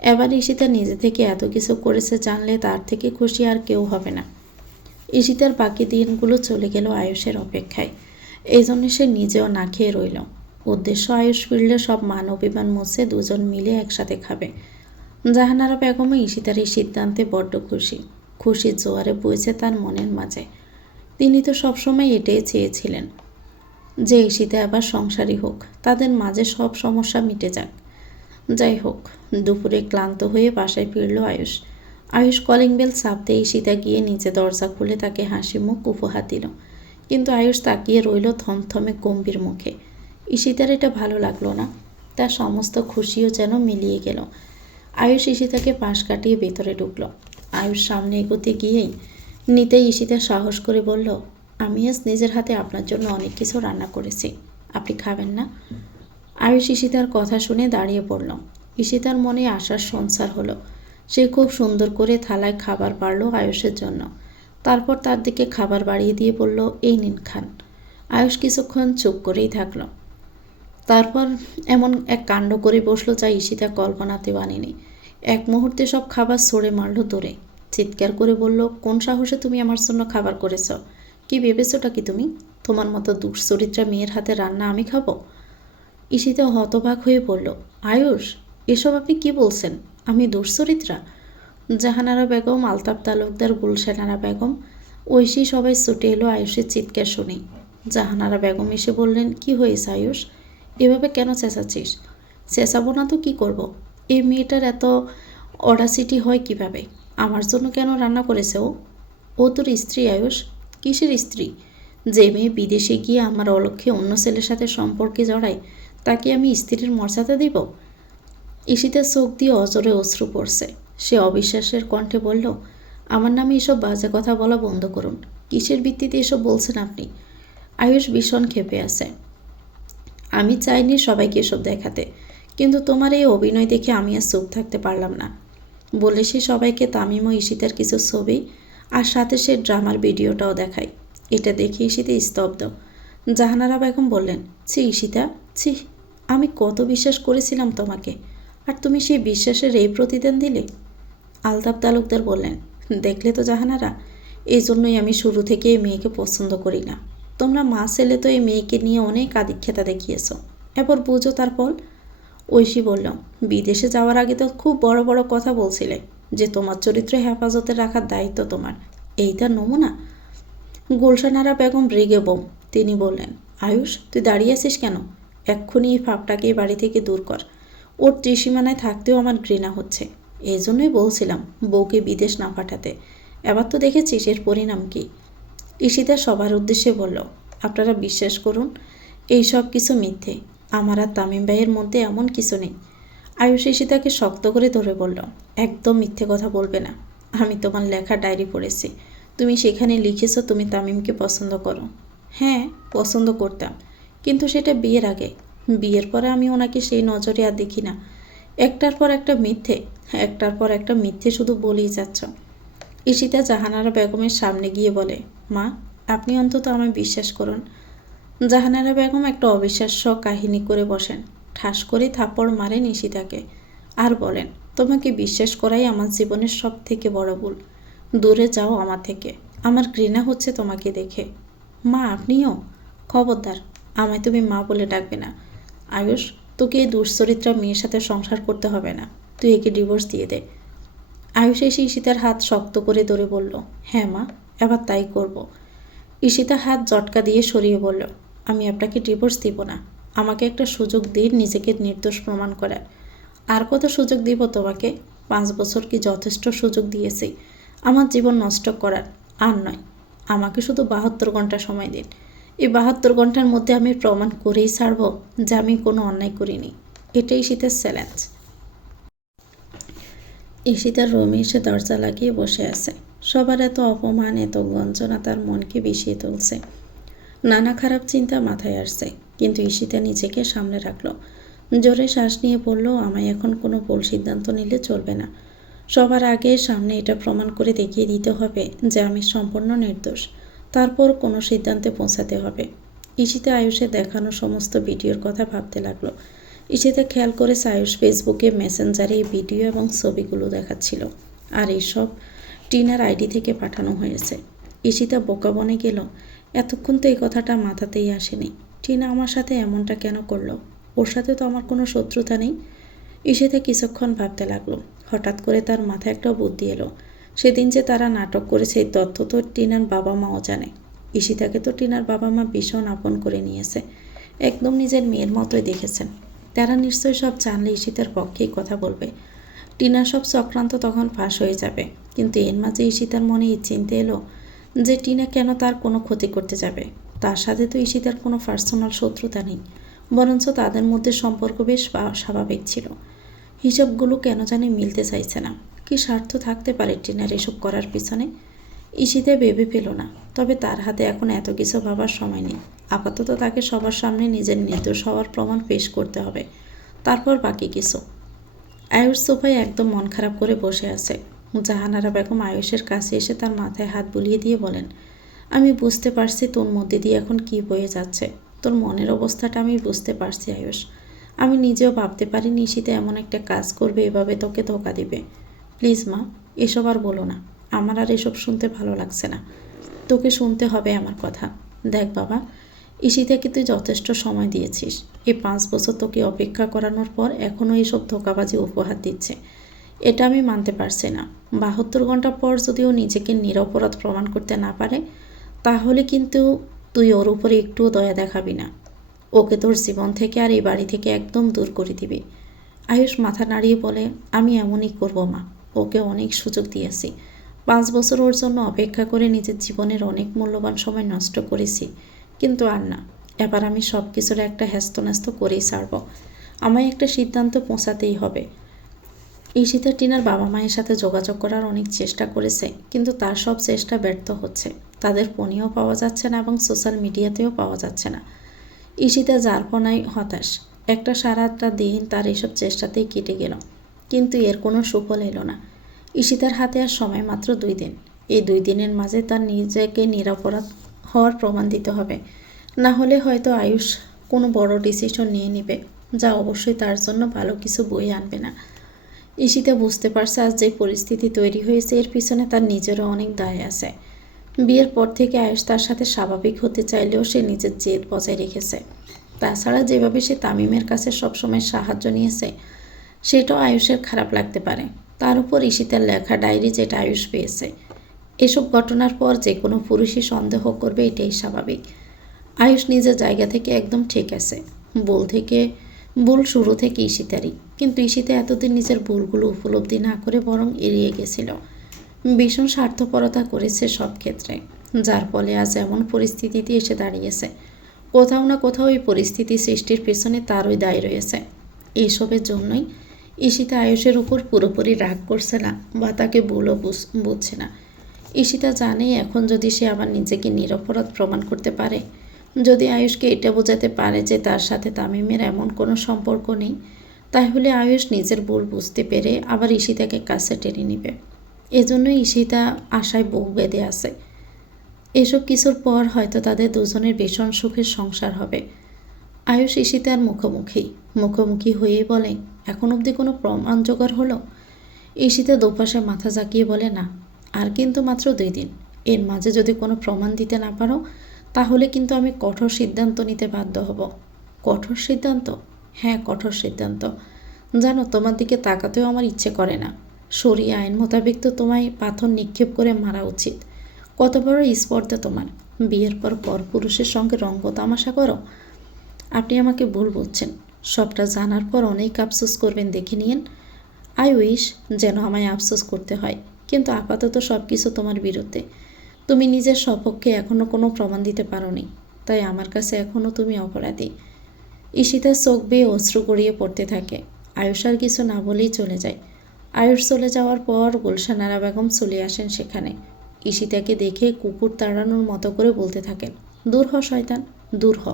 এবার ঈশিতা নিজে থেকে এত কিছু করেছে জানলে তার থেকে খুশি আর কেউ হবে না। ঈশিতার বাকি দিনগুলো চলে গেল আয়ুষের অপেক্ষায়। এই জন্য সে নিজেও না খেয়ে রইল। উদ্দেশ্য আয়ুষ ফিরলে সব মান অভিমান মুছে দুজন মিলে একসাথে খাবে। জাহানারা বেগমও ঈশিতার এই সিদ্ধান্তে বড্ড খুশি। খুশির জোয়ারে বইছে তার মনের মাঝে। তিনি তো সবসময় এটাই চেয়েছিলেন যে ঈশিতা আবার সংসারী হোক, তাদের মাঝে সব সমস্যা মিটে যাক। যাই হোক, দুপুরে ক্লান্ত হয়ে বাসায় ফিরল আয়ুষ। আয়ুষ কলিং বেল চাপতে ঈশিতা গিয়ে নিচে দরজা খুলে তাকে হাসি মুখ উপহার দিল। কিন্তু আয়ুষ তাকিয়ে রইল থমথমে গম্ভীর মুখে। ঈশিতার এটা ভালো লাগলো না। তার সমস্ত খুশিও যেন মিলিয়ে গেল। আয়ুষ ঈশিতাকে পাশ কাটিয়ে ভেতরে ঢুকল। আয়ুষ সামনে এগোতে গিয়েই নিতেই ঈশিতা সাহস করে বলল, আমি আজ নিজের হাতে আপনার জন্য অনেক কিছু রান্না করেছি, আপনি খাবেন না? আয়ুষ ঈশিতার কথা শুনে দাঁড়িয়ে পড়ল। ঈশিতার মনে আশার সঞ্চার হলো। সে খুব সুন্দর করে থালায় খাবার বাড়ল আয়ুষের জন্য। তারপর তার দিকে খাবার বাড়িয়ে দিয়ে বলল, এই নিন খান। আয়ুষ কিছুক্ষণ চুপ করেই থাকলো। তারপর এমন এক কাণ্ড করে বসলো যা ঈশিতা কল্পনাতেও আনেনি। এক মুহূর্তে সব খাবার ছড়ে মারল দূরে। চিৎকার করে বলল, কোন সাহসে তুমি আমার জন্য খাবার করেছ? কি ভেবেছোটা কি তুমি? তোমার মতো দুশ্চরিত্রা মেয়ের হাতে রান্না আমি খাবো? ঈশিতা হতবাক হয়ে বলল, আয়ুষ, এসব আপনি কি বলছেন? আমি দুশ্চরিত্রা? জাহানারা বেগম, আলতাফ তালুকদার, গুলশানারা বেগম, ঐশী সবাই ছুটে এলো আয়ুষের চিৎকার শুনে। জাহানারা বেগম এসে বললেন, কি হয়েছে আয়ুষ? এভাবে কেন চেঁচাচ্ছিস? চেঁচাবো না তো কী করব? এই মেয়েটার এত অডাসিটি হয় কিভাবে? আমার জন্য কেন রান্না করেছে ও? ও তোর স্ত্রী আয়ুষ। কিসের স্ত্রী? যে মেয়ে বিদেশে গিয়ে আমার অলক্ষ্যে অন্য ছেলের সাথে সম্পর্কে জড়ায়, তাকে আমি স্ত্রীর মর্যাদা দিব? ঈশিতার চোখ দিয়ে অজরে অশ্রু পড়ছে। সে অবিশ্বাসের কণ্ঠে বলল, আমার নামে এসব বাজে কথা বলা বন্ধ করুন। কিসের ভিত্তিতে এসব বলছেন আপনি? আয়ুষ ভীষণ ক্ষেপে আছে। আমি চাইনি সবাইকে এসব দেখাতে, কিন্তু তোমার এই অভিনয় দেখে আমি আর চুপ থাকতে পারলাম না। বলে সে সবাইকে তামিম ও ঈশিতার কিছু ছবি আর সাথে সে ড্রামার ভিডিওটাও দেখায়। এটা দেখে ঈশিতা স্তব্ধ। জাহানারা বেগম বললেন, ছি ঈশিতা, ছি, আমি কত বিশ্বাস করেছিলাম তোমাকে, আর তুমি সেই বিশ্বাসের এই প্রতিদান দিলে। আলতাফ তালুকদার বললেন, দেখলে তো জাহানারা, এই জন্যই আমি শুরু থেকে এই মেয়েকে পছন্দ করি না। তোমরা মা ছেলে তো এই মেয়েকে নিয়ে অনেক আদিক্ষেতা দেখিয়েছ, এবার বুঝো তার ফল। ঐশী বলল, বিদেশে যাওয়ার আগে তো খুব বড় বড় কথা বলছিলে যে তোমার চরিত্র হেফাজতে রাখার দায়িত্ব তোমার। এই তার নমুনা? গুলশানারা বেগম রেগে বোম। তিনি বললেন, আয়ুষ, তুই দাঁড়িয়ে আছিস কেন? এক্ষুনি এই ফাঁপটাকে বাড়ি থেকে দূর কর। ওর ত্রিসীমানায় থাকতেও আমার ঘৃণা হচ্ছে। এই জন্যই বলছিলাম বউকে বিদেশ না পাঠাতে। এবার তো দেখেছিস এর পরিণাম কী। ঈশিতা সবার উদ্দেশ্যে বলল, আপনারা বিশ্বাস করুন, এই সব কিছু মিথ্যে। আমার আর তামিম ভাইয়ের মধ্যে এমন কিছু নেই। আয়ুষ ঈশিতাকে শক্ত করে ধরে বলল, একদম মিথ্যে কথা বলবে না। আমি তোমার লেখা ডায়েরি পড়েছি। তুমি সেখানে লিখেছ তুমি তামিমকে পছন্দ করো। হ্যাঁ, পছন্দ করতাম, কিন্তু সেটা বিয়ের আগে। বিয়ের পরে আমি ওনাকে সেই নজরে আর দেখি না। একটার পর একটা মিথ্যে, একটার পর একটা মিথ্যে শুধু বলেই যাচ্ছ। ঈশিতা জাহানারা বেগমের সামনে গিয়ে বলে, মা, আপনি অন্তত আমায় বিশ্বাস করুন। জাহানারা বেগম একটা অবিশ্বাস্য কাহিনী করে বসেন। ঠাস করে থাপ্পড় মারেন ঈশিতাকে আর বলেন, তোমাকে বিশ্বাস করাই আমার জীবনের সব থেকে বড় ভুল। দূরে যাও আমার থেকে, আমার ঘৃণা হচ্ছে তোমাকে দেখে। মা, আপনিও? খবরদার, আমায় তুমি মা বলে ডাকবে না। আয়ুষ, তোকে এই দুশ্চরিত্রা মেয়ের সাথে সংসার করতে হবে না। তুই একে ডিভোর্স দিয়ে দে। আয়ুষ এসে ঈশিতার হাত শক্ত করে ধরে বলল, হ্যাঁ মা, এবার তাই করব। ঈশিতা হাত জটকা দিয়ে সরিয়ে বলল, আমি আপনাকে ডিভোর্স দিব না। আমাকে একটা সুযোগ দিন নিজেকে নির্দোষ প্রমাণ করার। আর কত সুযোগ দিব তোমাকে? 5 বছর কি যথেষ্ট সুযোগ দিয়েছি আমার জীবন নষ্ট করার? আর নয়, আমাকে শুধু 72 ঘন্টা সময় দিন। এই 72 ঘন্টার মধ্যে আমি প্রমাণ করেই ছাড়ব যে আমি কোনো অন্যায় করিনি। এটাই ঈশিতার চ্যালেঞ্জ। ঈশিতার রুমে এসে দরজা লাগিয়ে বসে আছে। সবার এত অপমান, এত গঞ্জনা তার মনকে বিষিয়ে তুলছে। নানা খারাপ চিন্তা মাথায় আসছে, কিন্তু ঈশিতা নিজেকে সামলে রাখল। জোরে শ্বাস নিয়ে বলল, আমায় এখন কোনো ভুল সিদ্ধান্ত নিলে চলবে না। সবার আগে সামনে এটা প্রমাণ করে দেখিয়ে দিতে হবে যে আমি সম্পূর্ণ নির্দোষ। তারপর কোনো সিদ্ধান্তে পৌঁছাতে হবে। ঈশিতা আয়ুষের দেখানো সমস্ত ভিডিওর কথা ভাবতে লাগলো। ঈশিতা খেয়াল করেছে আয়ুষ ফেসবুকে মেসেঞ্জারে এই ভিডিও এবং ছবিগুলো দেখাচ্ছিল, আর এইসব টিনার আইডি থেকে পাঠানো হয়েছে। ঈশিতা বোকা বনে গেল। এতক্ষণ তো এই কথাটা মাথাতেই আসেনি। টিনা আমার সাথে এমনটা কেন করলো? ওর সাথে তো আমার কোনো শত্রুতা নেই। ঈশিতা কিছুক্ষণ ভাবতে লাগলো। হঠাৎ করে তার মাথায় একটা বুদ্ধি এলো। সেদিন যে তারা নাটক করেছে এই তথ্য তো টিনার বাবা মাও জানে। ঈশিতাকে তো টিনার বাবা মা ভীষণ আপন করে নিয়েছে, একদম নিজের মেয়ের মতোই দেখেছেন। তারা নিশ্চয়ই সব জানলে ঈশিতার পক্ষেই কথা বলবে। টিনার সব চক্রান্ত তখন ফাঁস হয়ে যাবে। কিন্তু এর মাঝে ঈশিতার মনে এই চিন্তা এলো যে টিনা কেন তার কোনো ক্ষতি করতে যাবে। তার সাথে তো ঈশিতার কোনো পার্সোনাল শত্রুতা নেই, বরঞ্চ তাদের মধ্যে সম্পর্ক বেশ স্বাভাবিক ছিল। হিসাবগুলো কেন জানি মিলতে চাইছে না। কি স্বার্থ থাকতে পারে টিনার এসব করার পিছনে? ঈশিতা ভেবে পেল না। তবে তার হাতে এখন এত কিছু ভাবার সময় নেই। আপাতত তাকে সবার সামনে নিজের নির্দোষ হওয়ার প্রমাণ পেশ করতে হবে, তারপর বাকি কিছু। আয়ুষ সোফায় একদম মন খারাপ করে বসে আছে। জাহানারা বেগম আয়ুষের কাছে এসে তার মাথায় হাত বুলিয়ে দিয়ে বলেন, আমি বুঝতে পারছি তোর মধ্যে দিয়ে এখন কি বয়ে যাচ্ছে। তোর মনের অবস্থাটা আমি বুঝতে পারছি আয়ুষ। আমি নিজেও ভাবতে পারিনি ঈশিতা এমন একটা কাজ করবে, এভাবে তোকে ধোকা দিবে। প্লিজ মা, এসব আর বলো না। আমার আর এসব শুনতে ভালো লাগছে না। তোকে শুনতে হবে আমার কথা। দেখ বাবা, ঈশিতাকে তুই যথেষ্ট সময় দিয়েছিস। এই 5 বছর তোকে অপেক্ষা করানোর পর এখনও এইসব ধোকাবাজি উপহার দিচ্ছে। এটা আমি মানতে পারছি না। 72 ঘন্টা পর যদি ও নিজেকে নিরপরাধ প্রমাণ করতে না পারে, তাহলে কিন্তু তুই ওর উপরে একটুও দয়া দেখাবি না। ওকে তোর জীবন থেকে আর এই বাড়ি থেকে একদম দূর করে দিবি। আয়ুষ মাথা নাড়িয়ে বলে, আমি এমনই করব মা। ওকে অনেক সুযোগ দিয়েছি। 5 বছর ওর জন্য অপেক্ষা করে নিজের জীবনের অনেক মূল্যবান সময় নষ্ট করেছি। কিন্তু আর না, এবার আমি সব কিছুর একটা হ্যাস্তন্যাস্ত করেই ছাড়ব। আমায় একটা সিদ্ধান্ত পৌঁছাতেই হবে। ঈশিতা টিনার বাবা মায়ের সাথে যোগাযোগ করার অনেক চেষ্টা করেছে, কিন্তু তার সব চেষ্টা ব্যর্থ হচ্ছে। তাদের ফোনেও পাওয়া যাচ্ছে না এবং সোশ্যাল মিডিয়াতেও পাওয়া যাচ্ছে না। ঈশিতা যারপনায় হতাশ। একটা সারাটা দিন তার এসব চেষ্টাতেই কেটে গেল, কিন্তু এর কোনো সুফল এলো না। ঈশিতার হাতে আর সময় মাত্র 2 দিন। এই 2 দিনের মাঝে তার নিজেকে নিরপরাধ হওয়ার প্রমাণ দিতে হবে। না হলে হয়তো আয়ুষ কোনো বড় ডিসিশন নিয়ে নেবে, যা অবশ্যই তার জন্য ভালো কিছু বয়ে আনবে না। ঈশিতা বুঝতে পারছে আজ যে পরিস্থিতি তৈরি হয়েছে এর পিছনে তার নিজেরও অনেক দায় আছে। বিয়ের পর থেকে আয়ুষ তার সাথে স্বাভাবিক হতে চাইলেও সে নিজের জেদ বজায় রেখেছে। তাছাড়া যেভাবে সে তামিমের কাছে সবসময় সাহায্য নিয়েছে, সেটাও আয়ুষের খারাপ লাগতে পারে। তার উপর ঈশিতার লেখা ডায়েরি যেটা আয়ুষ পেয়েছে। এসব ঘটনার পর যে কোনো পুরুষই সন্দেহ করবে, এটাই স্বাভাবিক। আয়ুষ নিজের জায়গা থেকে একদম ঠিক আছে। ভুল শুরু থেকে ঈশিতারই, কিন্তু ঈশিতা এতদিন নিজের ভুলগুলো উপলব্ধি না করে বরং এড়িয়ে গেছিল। ভীষণ স্বার্থপরতা করেছে সব ক্ষেত্রে, যার ফলে আজ এমন পরিস্থিতিতে এসে দাঁড়িয়েছে। কোথাও না কোথাও এই পরিস্থিতি সৃষ্টির পেছনে তারই দায় রয়েছে। এইসবের জন্যই ঈশিতা আয়ুষের উপর পুরোপুরি রাগ করছে না বা তাকে ভুলও বুঝছে না। ঈশিতা জানে এখন যদি সে আবার নিজেকে নিরপরাধ প্রমাণ করতে পারে, যদি আয়ুষকে এটা বোঝাতে পারে যে তার সাথে তামিমের এমন কোনো সম্পর্ক নেই, তাহলে আয়ুষ নিজের ভুল বুঝতে পেরে আবার ঈশিতাকে কাছে টেনে নেবে। এজন্যই ঈশিতা আশায় বুক বেঁধে আছে। এসব কিছুর পর হয়তো তাদের দুজনের ভীষণ সুখের সংসার হবে। আয়ুষ ঈশিতার মুখোমুখি হয়েই বলে, এখন অবধি কোনো প্রমাণ জোগাড় হলো? ঈশিতা দুপাশে মাথা জাকিয়ে বলে, না, আর কিন্তু মাত্র 2 দিন। এর মাঝে যদি কোনো প্রমাণ দিতে না পারো, তাহলে কিন্তু আমি কঠোর সিদ্ধান্ত নিতে বাধ্য হব। কঠোর সিদ্ধান্ত? হ্যাঁ, কঠোর সিদ্ধান্ত। জানো, তোমার দিকে তাকাতেও আমার ইচ্ছে করে না। শরিয়া আইন মোতাবেক তো তোমায় পাথর নিক্ষেপ করে মারা উচিত। কত বড় স্পর্ধা তোমার! বিয়ের পর পরপুরুষের সঙ্গে রঙ্গ তামাশা করো। আপনি আমাকে ভুল বলছেন। সবটা জানার পর অনেক আফসোস করবেন, দেখে নিয়েন। আই উইশ যেন আমায় আফসোস করতে হয়, কিন্তু আপাতত সব কিছু তোমার বিরুদ্ধে। তুমি নিজের সপক্ষে এখনও কোনো প্রমাণ দিতে পারোনি, তাই আমার কাছে এখনও তুমি অপরাধী। ঈশিতার চোখ বেয়ে অশ্রু গড়িয়ে পড়তে থাকে। আয়ুষ আর কিছু না বলেই চলে যায়। আয়ুষ চলে যাওয়ার পর গুলশানারা বেগম চলে আসেন সেখানে। ঈশিতাকে দেখে কুকুর তাড়ানোর মতো করে বলতে থাকেন, দূর হ শয়তান, দূর হ।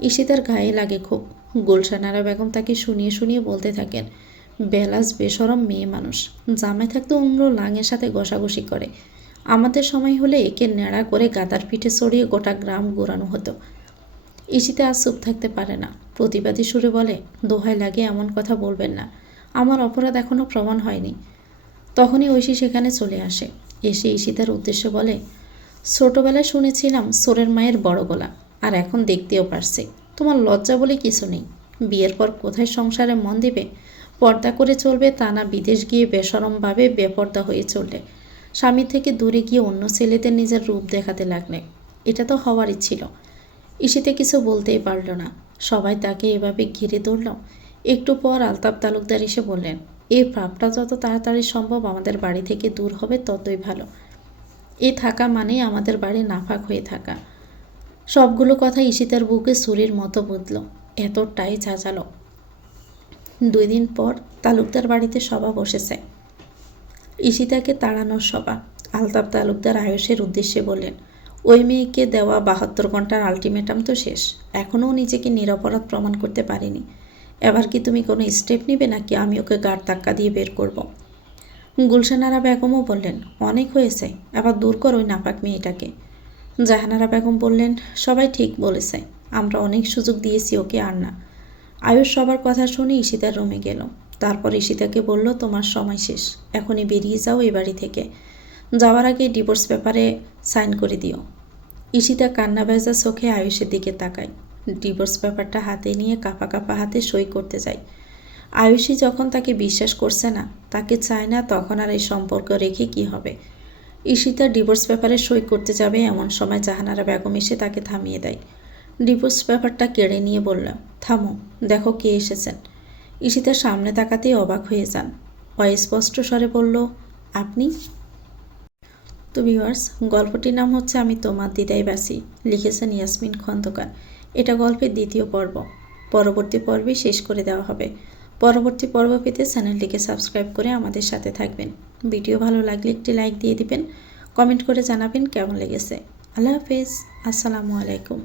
ঈশিতার গায়ে লাগে খুব। গুলশানারা বেগম তাকে শুনিয়ে বলতে থাকেন, বেলাস বেশরম মেয়ে মানুষ, জামাই থাকতে অন্য লাঙের সাথে ঘষাঘষি করে। আমাদের সময় হলে একে নেড়া করে গাদার পিঠে চড়িয়ে গোটা গ্রাম ঘোরানো হতো। ঈশিতা আর চুপ থাকতে পারে না, প্রতিবাদী সুরে বলে, দোহাই লাগে এমন কথা বলবেন না। আমার অপরাধ এখনও প্রমাণ হয়নি। তখনই ঐশী সেখানে চলে আসে। এসে ঈশিতার উদ্দেশ্যে বলে, ছোটবেলায় শুনেছিলাম সোরের মায়ের বড় গলা, আর এখন দেখতেও পারছি তোমার লজ্জা বলে কিছু নেই। বিয়ের পর কোথায় সংসারে মন দিবে? পর্দা করে চলবে তা না বিদেশ গিয়ে বেশরমভাবে বেপর্দা হয়ে চললে, স্বামী থেকে দূরে গিয়ে অন্য ছেলেদের নিজের রূপ দেখাতে লাগলে। এটা তো হওয়ারই ছিল। ঈশিতা কিছু বলতেই পারল না। সবাই তাকে এভাবে ঘিরে ধরল। একটু পর আলতাফ তালুকদার এসে বললেন, এই পাপটা যত তাড়াতাড়ি সম্ভব আমাদের বাড়ি থেকে দূর হবে ততই ভালো। এ থাকা মানেই আমাদের বাড়ি নাফাক হয়ে থাকা। সবগুলো কথা ঈশিতার বুকে ছুরির মতো বুঝল, এতটাই ঝাঁঝালো। 2 দিন পর তালুকদার বাড়িতে সভা বসেছে। ঈশিতাকে তাড়ানোর সভা। আলতাফ তালুকদার আয়ুষের উদ্দেশ্যে বললেন, ওই মেয়েকে দেওয়া 72 ঘন্টার আলটিমেটাম তো শেষ, এখনও নিজেকে নিরপরাধ প্রমাণ করতে পারেনি। এবার কি তুমি কোনো স্টেপ নিবে নাকি আমি ওকে গাড় ধাক্কা দিয়ে বের করব? গুলশানারা বেগমও বললেন, অনেক হয়েছে, এবার দূর কর ওই নাপাক মেয়েটাকে। জাহানারা বেগম বললেন, সবাই ঠিক বলেছে, আমরা অনেক সুযোগ দিয়েছি ওকে, আর না। আয়ুষ সবার কথা শুনে ঈশিতার রুমে গেল। তারপর ঈশিতাকে বলল, তোমার সময় শেষ, এখনই বেরিয়ে যাও এই বাড়ি থেকে। যাওয়ার আগে ডিভোর্স পেপারে সাইন করে দিও। ঈশিতা কান্না ভেজা চোখে আয়ুষের দিকে তাকায়। ডিভোর্স পেপারটা হাতে নিয়ে কাঁপা কাঁপা হাতে সই করতে যায়। আয়ুষী যখন তাকে বিশ্বাস করছে না, তাকে চায় না, তখন আর এই সম্পর্ক রেখে কি হবে। ঈশিতা ডিভোর্স পেপারে সই করতে যাবে এমন সময় জাহানারা বেগম এসে তাকে থামিয়ে দেয়। ডিভোর্স পেপারটা কেড়ে নিয়ে বলল, থামো, দেখো কে এসেছেন। ঈশিতার সামনে তাকাতেই অবাক হয়ে যান। অস্পষ্ট স্বরে বলল, আপনি? তো ভিউয়ার্স, গল্পটির নাম হচ্ছে আমি তোমার দ্বিধায় বাসি, লিখেছেন ইয়াসমিন খন্দকার। এটা গল্পের 2য় পর্ব। পরবর্তী পর্বে শেষ করে দেওয়া হবে। পরবর্তী পর্ব পেতে চ্যানেলটিকে সাবস্ক্রাইব করে আমাদের সাথে থাকবেন। ভিডিও ভালো লাগলে একটি লাইক দিয়ে দিবেন, কমেন্ট করে জানাবেন কেমন লেগেছে। আল্লাহ হাফেজ, আসসালামু আলাইকুম।